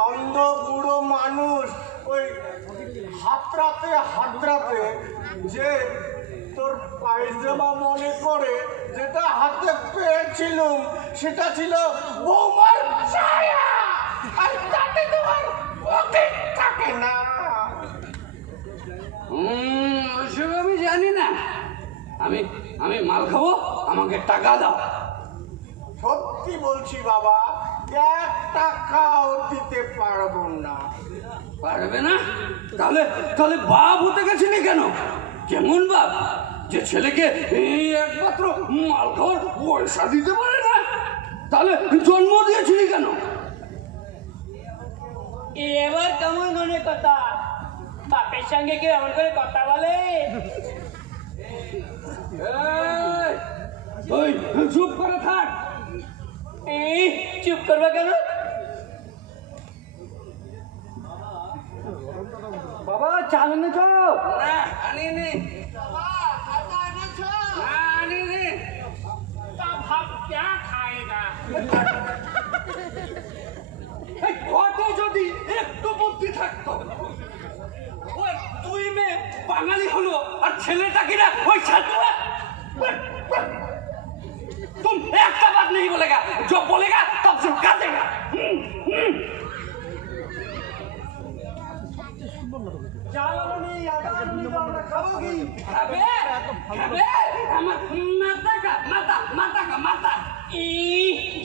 অন্ধ বুড়ো মানুষ ওই হাতরাতে যে তোর পায়জামা মনে করে যেটা হাতে পেয়েছিলুম সেটা ছিল বৌমার ছায়া, আর তাতে তোমার পকেট থাকে না। ওসব আমি জানি না। আমি আমি মাল খাবো, আমাকে টাকা দাও। সত্যি বলছি বাবা, 1 টাকাও দিতে পারবো না। পারবে না? তাহলে তাহলে বাপ হতে গেছিলি কেন? কেমন বাপ যে ছেলেকে এই একমাত্র মাল খাওয়ার পয়সা দিতে পারে না? তাহলে জন্ম দিয়েছিলি কেন? এবার কেমন মনে কথা? বাপের সঙ্গে কেউ এমন করে কথা বলে? ওই চুপ করে থাক। এই চুপ করবে কেন? বাবা চাল এনেছ? না আনিনি। কত যদি একটু বুদ্ধি থাকতো। ওই দুই মেয়ে বাঙালি হলো আর ছেলেটা কিনা ওই ছাত্র। तुम একটা बात नहीं बोलेगा, जो बोलेगा तब से काटेगा। খাবে খাবে আমার মাথা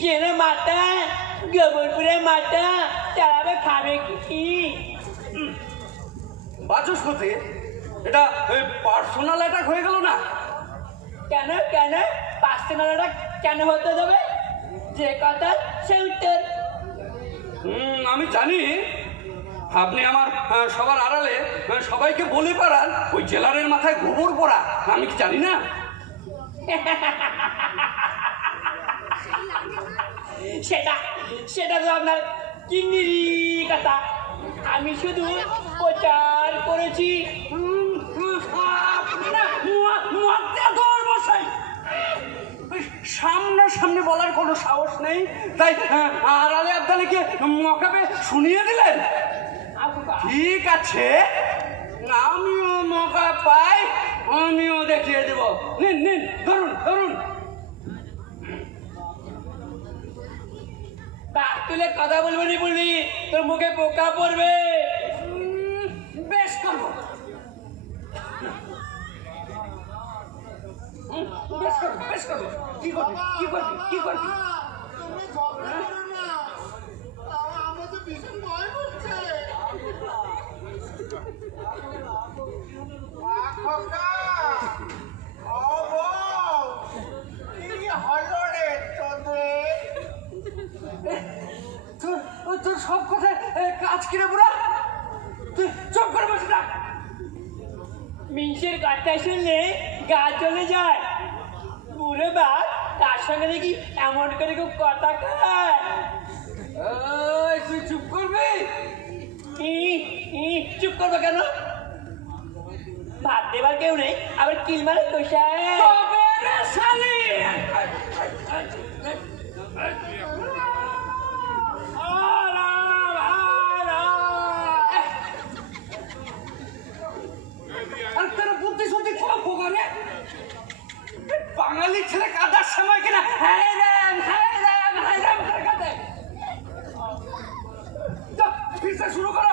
জেনে মাতা গোবরপুরে মাতা তারা খাবে কি? বাচস্পতি, এটা পার্সোনাল অ্যাটাক হয়ে গেল না? কেন কেন পার্সোনালটা কেন হতে দেবে? যে কথা সে উত্তর। আমি জানি আপনি আমার সবার আড়ালে সবাইকে বলে পারান ওই জেলারের মাথায় গোবর পড়া। আমি কি জানি না? সেটা সেটা তো আপনার কিন্নিরি কথা। আমি শুধু প্রচার করেছি। সামনে বলার কোনো সাহস নেই, তাই আড়ালে আবদালিকে মকাবে শুনিয়ে দিলেন। ঠিক আছে, আমিও মকা পাই, আমিও দেখিয়ে দেব। নিন নিন, ধরুন ধরুন। তার তুলে কথা বলবো নি বলি তোর মুখে পোকা পড়বে। বেশ করবো, বেশ করবো। কি করবি কি করবি কি করবি? আমাদের ভীষণ ভয় করছে। খোকা, ও বউ, কি হলো রে তোদের? তোর সব কথায় কাজ কিনে বুড়া, তুই চুপ করে বসে থাক। মিনসের কথা শুনলে গা চলে যায়। পুরো বাপ তার সঙ্গে নাকি এমন করে কেউ কথা কয়? তুই চুপ করবি? চুপ করবো কেন? ভাত দেবার কেউ নেই, আবার কিল মারে কষায়। বাঙালি ছেলে কাদার সময় কিনা শুরু করো।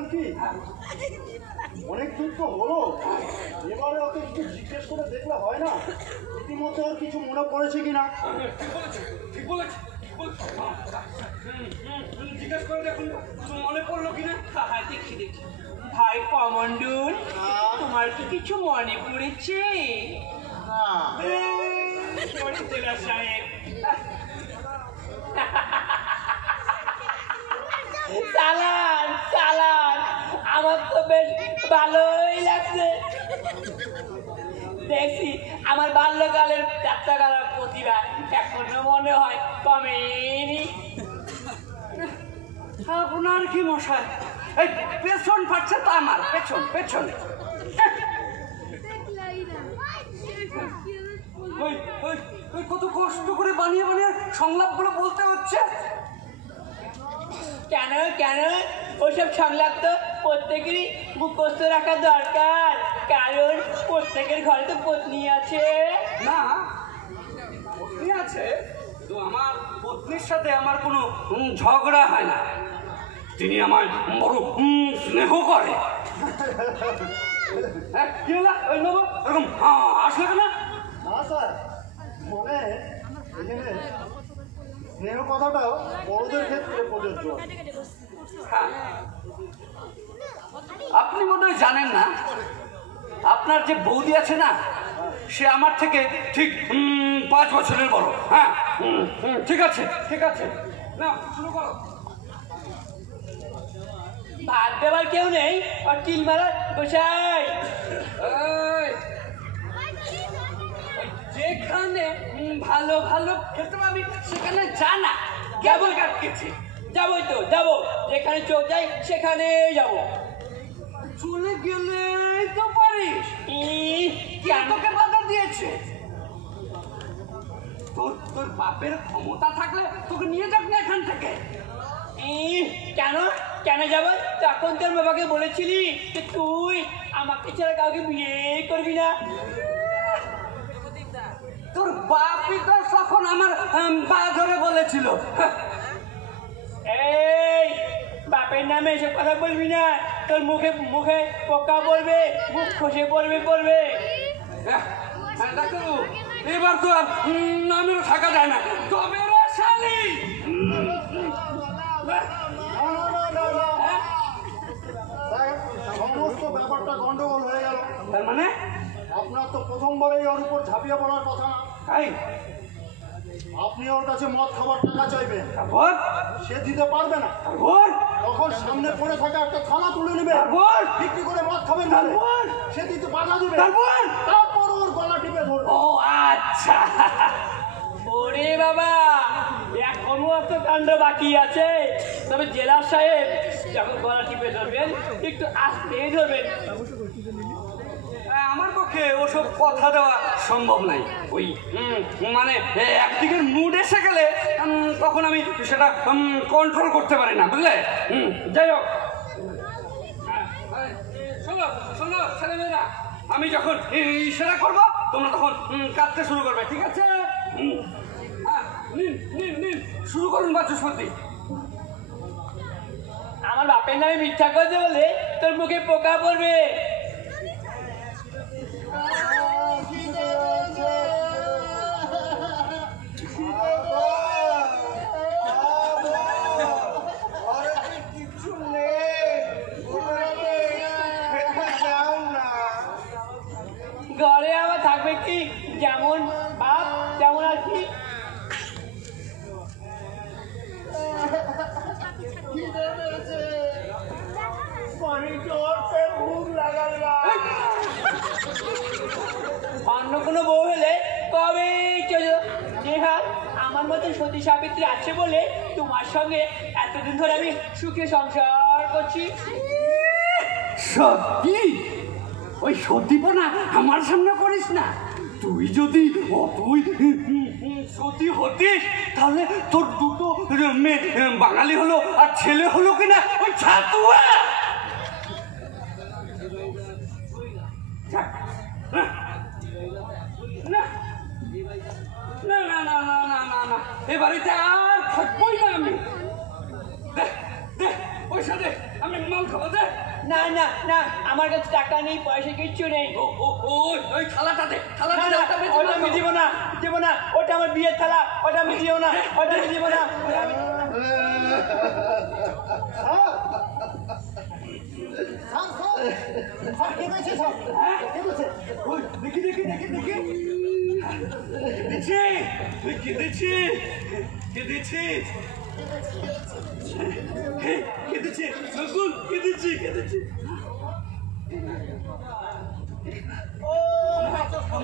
বলছিলাম কি, অনেক দূর তো হলো, এবারে ওকে একটু জিজ্ঞেস করে দেখলে হয় না ইতিমধ্যে ওর কিছু মনে পড়েছে কিনা? ঠিক বলেছি। জিজ্ঞেস করে দেখুন মনে পড়লো কিনা। হ্যাঁ, দেখি। ভাই কমন্ডল, তোমার কি কিছু মনে পড়েছে? জেলা সাহেব, চালান, আমার তো বেশ ভালোই লাগছে। দেখছি আমার বাল্যকালের যাত্রা করার প্রতিভা এখনো মনে হয় কমেনি। আপনার কি মশাই, এই পেছন ফাটছে তো আমার, পেছন। ওই কত কষ্ট করে বানিয়ে সংলাপগুলো বলতে হচ্ছে। কেন ওইসব সংলাপ তো প্রত্যেকেরই মুখস্থ রাখা দরকার, কারণ প্রত্যেকের ঘরে তো পত্নী আছে। না, পত্নী আছে, তো আমার পত্নীর সাথে আমার কোনো ঝগড়া হয় না। তিনি আমার বড় স্নেহ করে। কি হলো এরকম আসলে কেন? না স্যার, মানে এখানে স্নেহ কথাটাও বড়দের ক্ষেত্রে প্রযোজ্য। হ্যাঁ, আপনি বোধহয় জানেন না, আপনার যে বৌদি আছে না, সে আমার থেকে ঠিক 5 বছরের বড়। হ্যাঁ, ঠিক আছে, না শুরু করো। ভাত দেওয়ার কেউ নেই, আর কিল মারা গোসাই। যেখানে ভালো খেতে পাবি সেখানে জানা কেবল কাটকেছি। যাবোই তো, যেখানে চোখ যাই সেখানে যাব। চলে গেলেই তো পারিস। কে তোকে বাধা দিয়েছে? তোর বাপের ক্ষমতা থাকলে তোকে নিয়ে যাক না এখান থেকে। কেন যাব? তখন তোর বাবাকে বলেছিলি যে তুই আমাকে ছাড়া কাউকে বিয়ে করবি না। তোর বাপই তো তখন আমার পা ধরে বলেছিল। এই বাপের নামে এসব কথা বলবি না, তোর মুখে পোকা পড়বে, মুখ খসে পড়বে। ডাক্তারবাবু, এবার তো নামের থাকা যায় না। তবে রে শালি, সমস্ত ব্যাপারটা গন্ডগোল হয়ে গেল। তার মানে আপনার তো প্রথমবারেই ওর উপর ঝাঁপিয়ে পড়ার কথা না। আপনি ওর কাছে মদ খাবার টাকা চাইবেন, সে দিতে পারবে না। তখন সামনে পড়ে থাকা একটা থানা তুলে নেবে, বিক্রি করে মদ খাবেন, সে দিতে বাধা দেবে, তারপর ওর গলা টিপে ধরবে। ও আচ্ছা, ওরে বাবা, এখনো এত কাণ্ড বাকি আছে। তবে জেলা সাহেব যখন গলা টিপে ধরবেন একটু আস্তেই ধরবেন। আমার পক্ষে ওসব কথা দেওয়া সম্ভব নাই। ওই মানে একদিকের মুড এসে গেলে তখন আমি সেটা কন্ট্রোল করতে পারি না, বুঝলে? যাই হোক, শোনো ছেলেমেয়েরা, আমি যখন ইশারা করবো তোমরা তখন কাঁদতে শুরু করবে, ঠিক আছে? শুরু করুন বাচস্পতি। আমার বাপের নামে মিথ্যা করতে বলে তোর মুখে পোকা পড়বে। ঘরে আবার থাকবে কি, যেমন বাপ তেমন আর কি। অন্য কোনো বউ হলে কবে চলো। নেহাল, আমার মতো সতী সাবিত্রী আছে বলে তোমার সঙ্গে এতদিন ধরে আমি সুখে সংসার করছি। সত্যি? ওই সতীপনা আমার সামনে করিস না। তুই যদি অতই সতী হতিস তাহলে তোর দুটো মেয়ে বাঙালি হলো আর ছেলে হলো কিনা ওই ছাতুয়া। না, এ বাড়িতে আর থাকবোই না আমি। ওই সাথে আমি মাল খাবো, দে। না না না আমার কাছে টাকা নেই, পয়সা কিচ্ছু নেই। ওই থালাটা দে, না, থালাটা দে, না, ওটা বেঁচে ওটা আমি নাও। দিব না, দিব না, ওটা আমার বিয়ের থালা, ওটা আমি দিব না, ওটা আমি দিব না, ওটা আমি দিব না। স্যার কেঁদেছে স্যার কেঁদেছে ওই, দেখি দেখি দেখি দেখি কেঁদেছে কেঁদেছে কেঁদেছে নকুল, কেঁদেছে কেঁদেছে।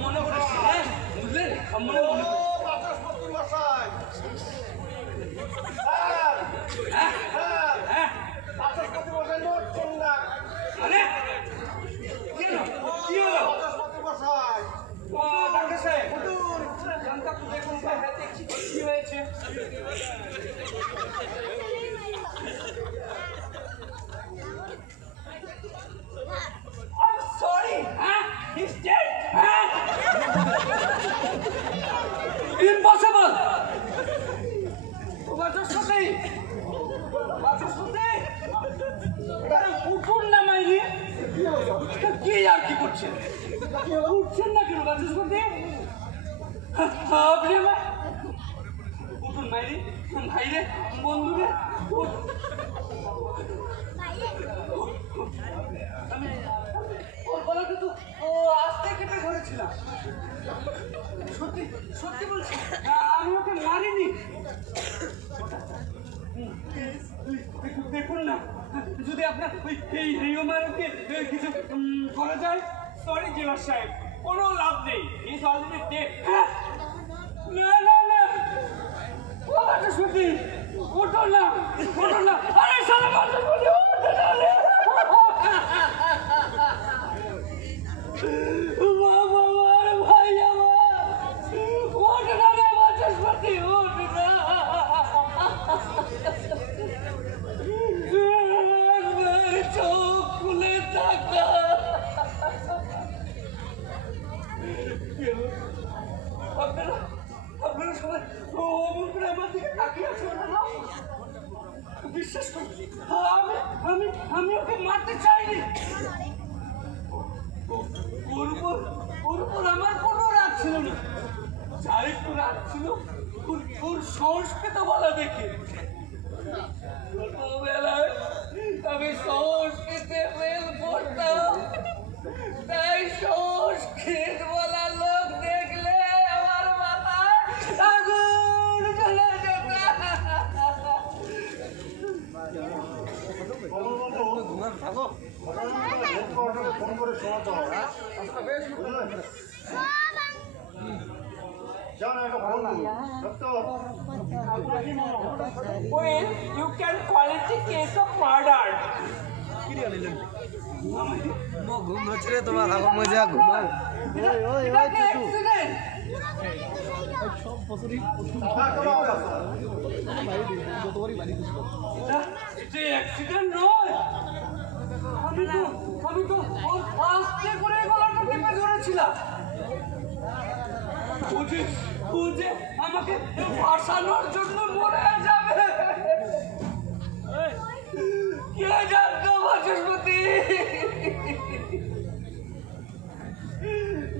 মনে পড়েছে, হ্যাঁ বুঝলেন, মনে মনে বাচস্পতি মশাই স্যার হ্যাঁ বাচস্পতি মশাই নড়ছেন না আরে কেন কি হলো? বাচস্পতি মশাই ও ডাক্তার সাহেব জানতাম তো, দেখুন তো, হ্যাঁ দেখছি কি হয়েছে। I'm sorry, he's dead. Impossible. Vachaspati, Vachaspati, উঠুন না মাইরি। কি আর কি করছেন? উঠছেন না কেন বাচস্পতি? আপনি আমার উঠুন মাইরি, ভাইরে, বন্ধুরে, আমি ওর গলাটা তো আস্তে কেটে ধরেছিলাম। সত্যি সত্যি বলছি, আমি ওকে মারিনি। দেখুন না, যদি আপনার ওই এই রিওমারকে কিছু করা যায়। সরি জেলার সাহেব, কোনো লাভ নেই, ইজ অলরেডি ডেড। না না না, ও বাচস্পতি, ওঠো না, ওঠো না, আরে সারা বাচস্পতি, ওঠো না রে। বাবা আমার, ভাই আমার, ওঠো না রে বাচস্পতি, ওঠো না। একবার চোখ খুলে তাকা। আপনারা আপনারা সবাই অমন করে আমার দিকে তাকিয়ে আছেন না? বিশ্বাস করুন, আমি আমি আমি ওকে মারতে চাইনি। ওর উপর আমার কোনো রাগ ছিল না। যার একটু রাগ ছিল ওর সংস্কৃত বলা দেখে। ছোটবেলায় আমি সংস্কৃতে ফেল পড়তাম, তাই সংস্কৃত বলা লোক দেখলে আমার মাথায় আগুন জ্বলে যেত। হেডকোয়ার্টারে ফোন করে শোনাতে হবে বুঝলেন? যান একটা ফোন করুন ডক্টর আপনার কি মনে হয়? Well, you can call it a case of murder. ঘুম হচ্ছে রে তোমার, আমার মজা ঘুমান। এটাকে accident। টাকা করে আওয়াজ এটা অ্যাক্সিডেন্ট নয়। আমি তো ওর আস্তে করে গলাটা টিপে ধরেছিলাম। ও যে আমাকে ফাঁসানোর জন্য মরে যাবে। কে জানতো বাচস্পতি?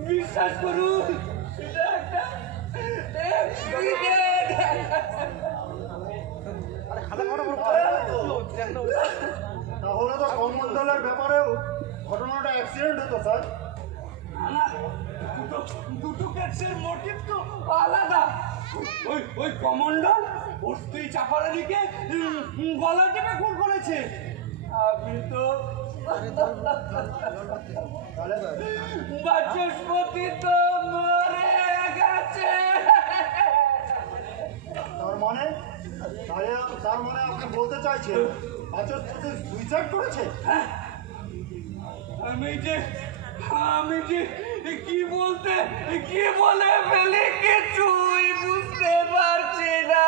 বিশ্বাস করুন, এটা একটা তাহলে তো কমণ্ডলের ব্যাপারেও ঘটনাটা অ্যাক্সিডেন্ট হতো স্যার। দুটো কেসের মোটিভ তো আলাদা। ওই কমণ্ডল ওর স্ত্রী চাপারানিকে গলা টিপে খুন করেছে। আমি তো বাচস্পতি তো মরে গেছে। তার মানে আপনি বলতে চাইছেন বাচস্পতি সুইসাইড করেছে? আমি যে কি বলে ফেলি কিছুই বুঝতে পারছি না।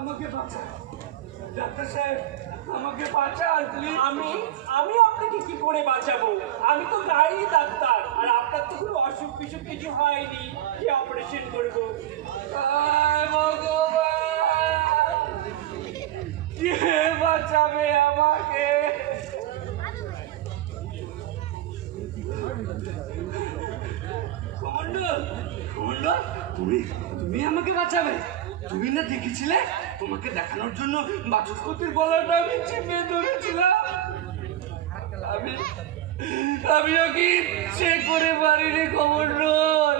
আমাকে বাঁচান ডাক্তার সাহেব, আমাকে বাঁচান প্লিজ। আমি আপনাকে কি করে বাঁচাবো? আমি তো গাড়ি ডাক্তার, আর আপনার তো কোনো অসুখ বিসুখ কিছু হয়নি যে অপারেশন করবো। ভগবান বাঁচাবে আমাকে। কমণ্ডল, কমণ্ডল, তুমি তুমি আমাকে বাঁচাবে? তুমি না দেখেছিলে তোমাকে দেখানোর জন্য বাচস্পতির গলাটা আমি চেপে ধরেছিলাম। আমিও কি সে করে পারিনি কমণ্ডল।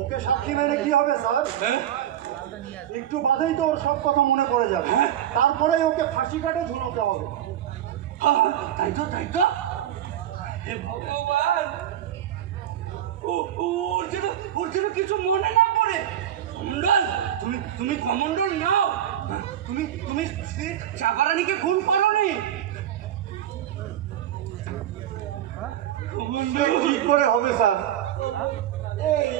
ওকে সাক্ষী মেনে কি হবে স্যার? একটু বাদেই তো ওর সব কথা মনে পড়ে যাবে, তারপরেই ওকে ফাঁসি কাটে ঝুলোতে হবে। তাই তো, তাই তো। হে ভগবান, ওর যেন কিছু মনে না পড়ে। কমণ্ডল, তুমি কমণ্ডল নাও। তুমি চাপারানিকে খুন করোনি। সে কি করে হবে স্যার? এই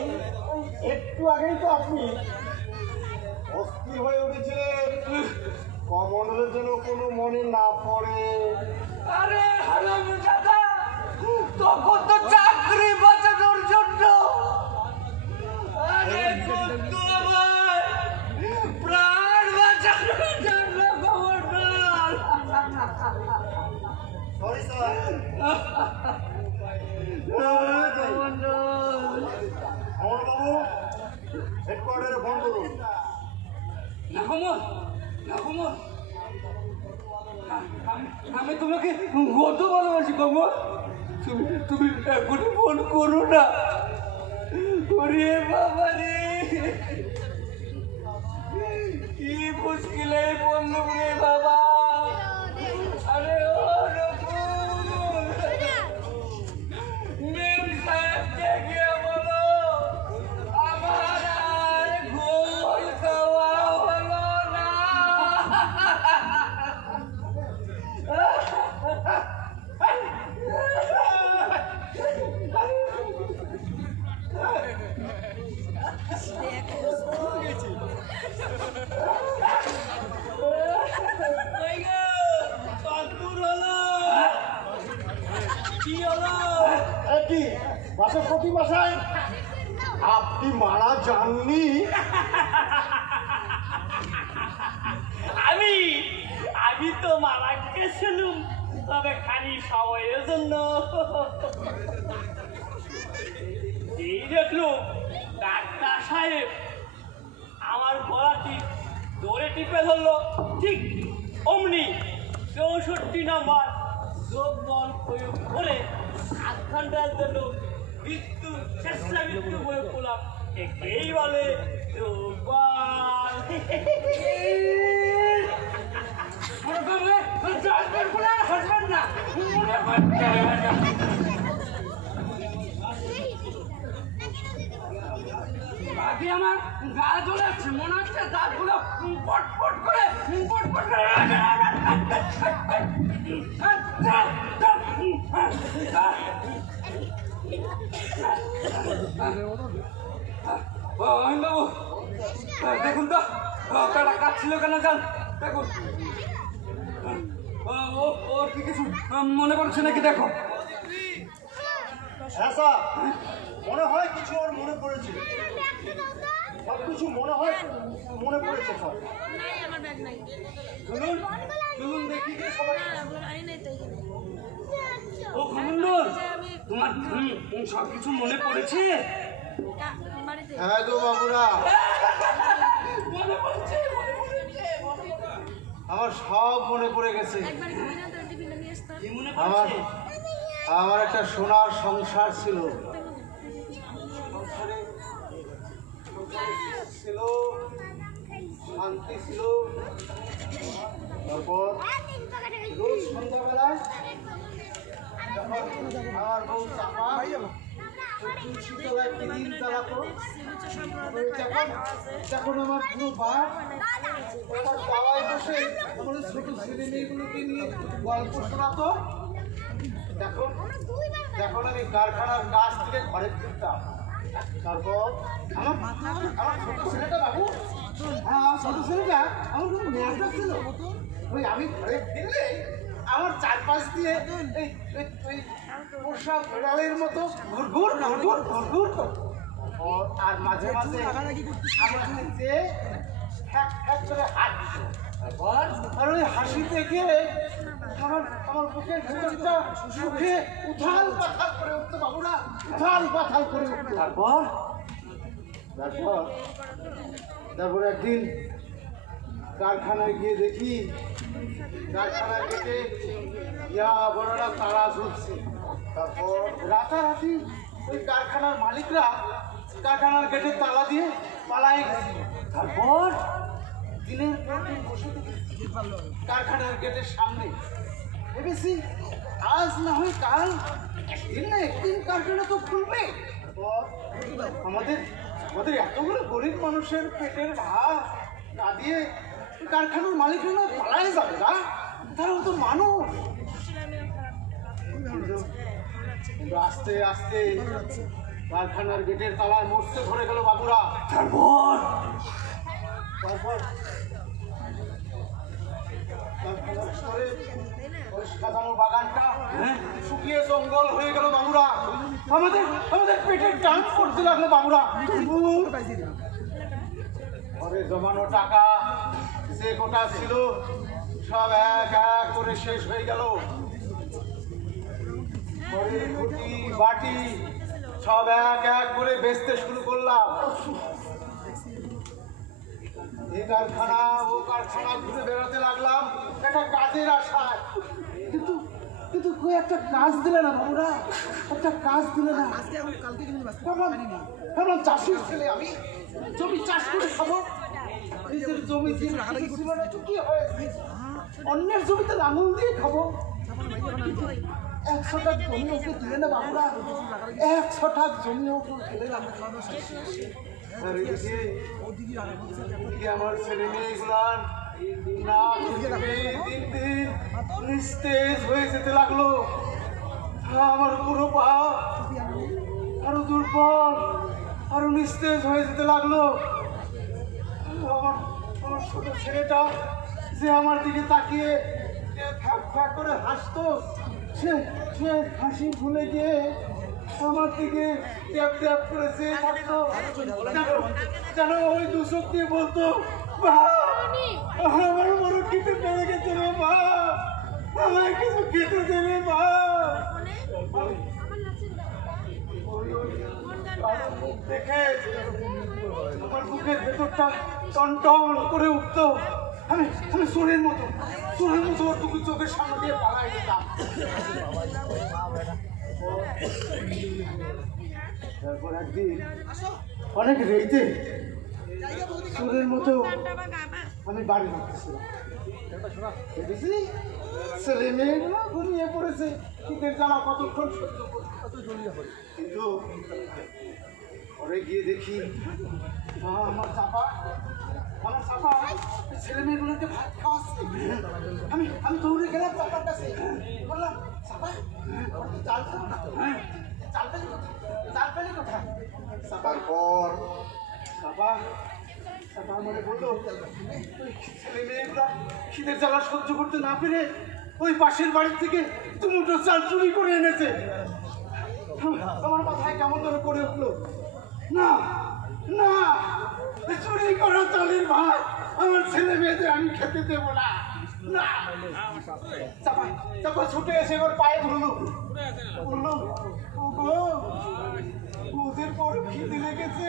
একটু আগেই তো আপনি অস্থির হয়ে উঠেছিলেন কমণ্ডলের যেন কোনো মনে না পড়ে। আরে হারামজাদা, তখন তো চাকরি বাঁচানোর জন্য, আরে বন্ধু আমার প্রাণ বাঁচানোর জন্য কমণ্ডল। Sorry sir. আমার বাবু হেডকোয়ার্টারে ফোন করুন। না কমল, না কমল, আমি তোমাকে কত ভালোবাসি কমল। তুমি এখনই ফোন করো না। ওরে বাবা রে, কি মুশকিলে বললুম রে বাবা। আরে ও রকুল, মেম সাহেবকে গিয়ে বলো আমার আর ঘুম খাওয়া হলো না। কি হলো? কি বাচস্পতি মশাই, আপনি মারা যাননি? আমি তো মারা গেছিলাম, তবে খালি সময়ের জন্য। এই দেখলো ডাক্তার সাহেব আমার গলাটি ধরে টিপে ধরলো, ঠিক অমনি 64 নম্বর যোগ বল প্রয়োগ করে 7 ঘন্টার জন্য মৃত্যু প্রয়োগ করলাম। একেই বলে যোগ বল। আগে আমার গা জ্বলে যাচ্ছে, মনে হচ্ছে দাঁতগুলো পটপট করে পটপট করে। দেখুন তো ওটা কাটছিল কেন, যান দেখুন। ওর কি কিছু মনে পড়ছে নাকি দেখো। হ্যাঁ স্যার, মনে হয় কিছু ওর মনে পড়েছিল, সব কিছু মনে পড়েছে স্যার। নাই আমার ব্যাগ নাই। চলুন চলুন দেখি যে সবাই। আনি নাই তাই এখানে। ও কমণ্ডল, তোমার সব কিছু মনে পড়েছে? বাড়িতে হ্যাঁ গো বাবুরা, মনে পড়ছে, মনে পড়েছে। আমার সব মনে পড়ে গেছে। একবার ঘুরে না তোর টিফিনটা নিয়ে আসতাম। কি মনে আমার পড়ছে? আমার একটা সোনার সংসার ছিল, ছিল শান্তি ছিল। তারপর রোজ সন্ধ্যাবেলায় যখন আমার বউ চাপা তুলসী তলায় দিন চালাতো, তখন আমার পুরো বাপ আমার দাওয়ায় বসে আমার ছোট ছেলে মেয়েগুলোকে নিয়ে গল্প শোনাতো। এখন আমি কারখানার কাজ থেকে ঘরে ফিরতাম। তারপর আমার ছোট ছেলেটা বাবু, হ্যাঁ আমার ছোট ছেলেটা আমার কোনো মেয়াদটা ছিল। ওই আমি ঘরে ফিরলে আমার চারপাশ দিয়ে এই পোষা বিড়ালের মতো ঘুরঘুর ঘুরঘুর ঘুরঘুর করতো। আর মাঝে মাঝে আমার কাছে ঠ্যাক ঠ্যাক করে হাত দিত। তারপর আর ওই হাসি দেখে আমার আমার বুকের ভেতরটা সুখে উথাল পাথাল করে উঠতো বাবুরা, উথাল পাথাল করে উঠতো। তারপর তারপর তারপর একদিন কারখানায় গিয়ে দেখি কারখানায় গেটে ইয়া বড়রা তালা ঝুলছে। তারপর রাতারাতি ওই কারখানার মালিকরা কারখানার গেটে তালা দিয়ে পালায় গেছে। তারপর দিনের পর দিন বসে থেকে কারখানার গেটের সামনে ভেবেছি আজ না হয় কাল একদিন না একদিন কারখানা তো খুলবে। আমাদের আমাদের এতগুলো গরিব মানুষের পেটের ভাত না দিয়ে কারখানার মালিকরা না পালায় যাবে না, তারাও তো মানুষ। কিন্তু আস্তে আস্তে কারখানার গেটের তালায় মরতে ধরে গেল বাবুরা। তারপর তারপর কারখানার ভিতরে ওই সাজানো বাগানটা শুকিয়ে জঙ্গল হয়ে গেল বাবুরা। আমাদের আমাদের পেটের টান পড়তে লাগলো বাবুরা। ঘরে জমানো টাকা যে কোটা ছিল সব এক এক করে শেষ হয়ে গেল। ঘরের খুঁটি বাটি সব এক এক করে বেচতে শুরু করলাম। এই কারখানা ও কারখানা ঘুরে বেড়াতে লাগলাম একটা কাজের আশায়। কিন্তু কিন্তু কই একটা কাজ দিলে না বাবুরা, একটা কাজ দিলে না। ভাবলাম চাষির ছেলে আমি, জমি চাষ করে খাবো। নিজের জমি ছিল না তো কি হয়েছে, অন্যের জমিতে লাঙল দিয়ে খাবো। 100 টাকা জমি ওকে দিলে না বাবুরা, 100 টাকা জমি ওকে দিলে না। আর এদিকে আমার ছেলে মেয়েগুলান না দিন দিন নিস্তেজ হয়ে যেতে লাগলো। আমার পুরো পা আরো দুর্বল, আরো নিস্তেজ হয়ে যেতে লাগলো। আমার আমার ছোট ছেলেটা যে আমার দিকে তাকিয়ে ফ্যাক ফ্যাক করে হাসতো, সে সে হাসি ভুলে গিয়ে আমার দিকে ট্যাপ ট্যাপ করে চেয়ে থাকতো। যেন ওই দুচোখ দিয়ে বলতো, মা আমার বড় খেতে পেরে গেছে রে মা, আমায় কিছু খেতে দেবে মা। দেখে আমার বুকের ভেতরটা টন টন করে উঠতো। আমি আমি চোরের মতো ওর চোখের সামনে দিয়ে পালাই যেতাম। তারপর একদিন অনেক রেইতে চোরের মতো আমি বাড়ি ঢুকতেছিলাম। দেখেছি ছেলে মেয়েগুলো ঘুমিয়ে পড়েছে, শীতের জ্বালা কতক্ষণ সহ্য করবে। কিন্তু পরে গিয়ে দেখি আমার চাপা ছেলে মেয়েগুলোকে ভাত খাওয়াচ্ছে। আমি আমি দৌড়ে গেলাম চাপার কাছে, বললাম চাপা চাল পেলি কোথায়? চাপার পর চাপা আমাকে বললো ছেলে মেয়েগুলা শীতের জ্বালা সহ্য করতে না পেরে ওই পাশের বাড়ির থেকে 2 মুঠো চাল চুরি করে এনেছে। আমার মাথায় কেমন ধরে পড়ে উঠলো, না না চুরি করা চালের ভাত আমার ছেলে মেয়েদের আমি খেতে দেবো না। চাপা ছুটে এসে ওর পায়ে ধরলো, বললো ওদের বড় খিদে লেগেছে,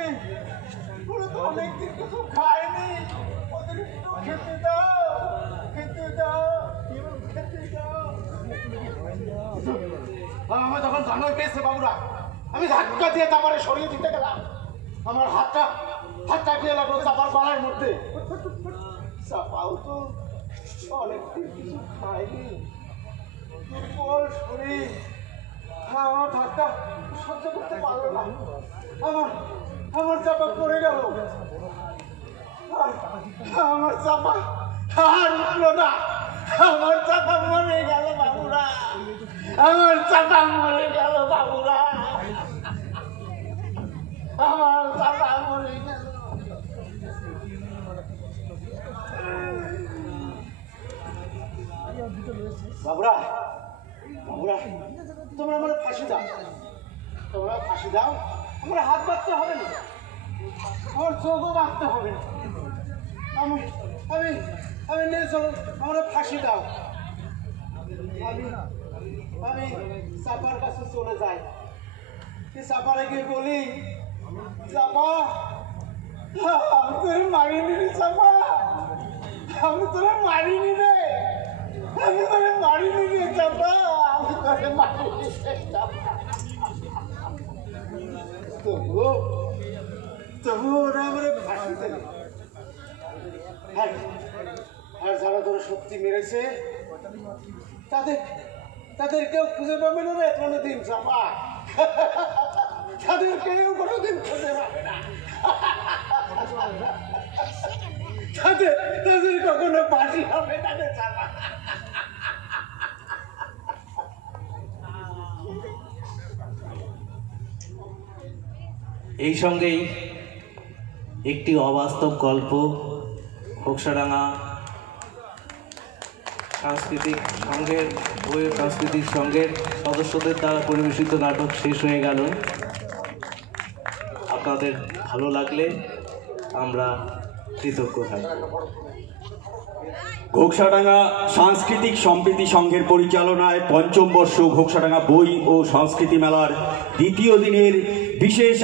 ওরা তো অনেকদিন কিছু খায়নি, ওদের একটু খেতে দাও। আমার যখন জানাই পেয়েছে বাবুরা, আমি ধাক্কা দিয়ে চাপারে সরিয়ে দিতে গেলাম। আমার হাতটা গিয়ে লাগলো চাপার গলার মধ্যে। চাপাও তো অনেকদিন কিছু খায়নি, দুর্বল শরীর। আমার ধাক্কা সহ্য করতে পারলো না, আমার চাপা পড়ে গেল। আমার চাপা আর উঠলো না, আমার চাপা মরে গেল বাবুরা, আমার চাপা মরে গেল বাবুরা, আমার চাপা মরে গেল। বাবুরা তোমরা আমার ফাঁসি দাও, আমার হাত বাঁধতে হবে না, আমার চোখও বাঁধতে হবে না। আমি নিয়ে চলো, আমরা ফাঁসি দাও। আমি চাপার কাছে চলে যাই, চাপারে গিয়ে বলি, চাপা আমি তোরে মারিনি রে, চাপা আমি তোরে মারিনি রে, আমি তোরে মারিনি রে চাপা, আমি তোরে মারিনি রে চাপা। তবুও ওরা আমার ফাঁসি দেবে। আর যারা তোরা সত্যি মেরেছে তাদের কেউ খুঁজে পাবে না রে কোনোদিন চাপা, তাদের কেউ কোনোদিন খুঁজে পাবে না, তাদের কখনো ফাঁসি হবে না রে চাপা। এই সঙ্গেই একটি অবাস্তব গল্প ঘোকসাডাঙ্গা সাংস্কৃতিক সংঘের সাংস্কৃতিক সংঘের সদস্যদের দ্বারা পরিবেশিত নাটক শেষ হয়ে গেল। আপনাদের ভালো লাগলে আমরা কৃতজ্ঞ থাকব। ঘোকসাডাঙ্গা সাংস্কৃতিক সম্প্রীতি সংঘের পরিচালনায় পঞ্চম বর্ষ ঘোকসাডাঙ্গা বই ও সংস্কৃতি মেলার দ্বিতীয় দিনের বিশেষ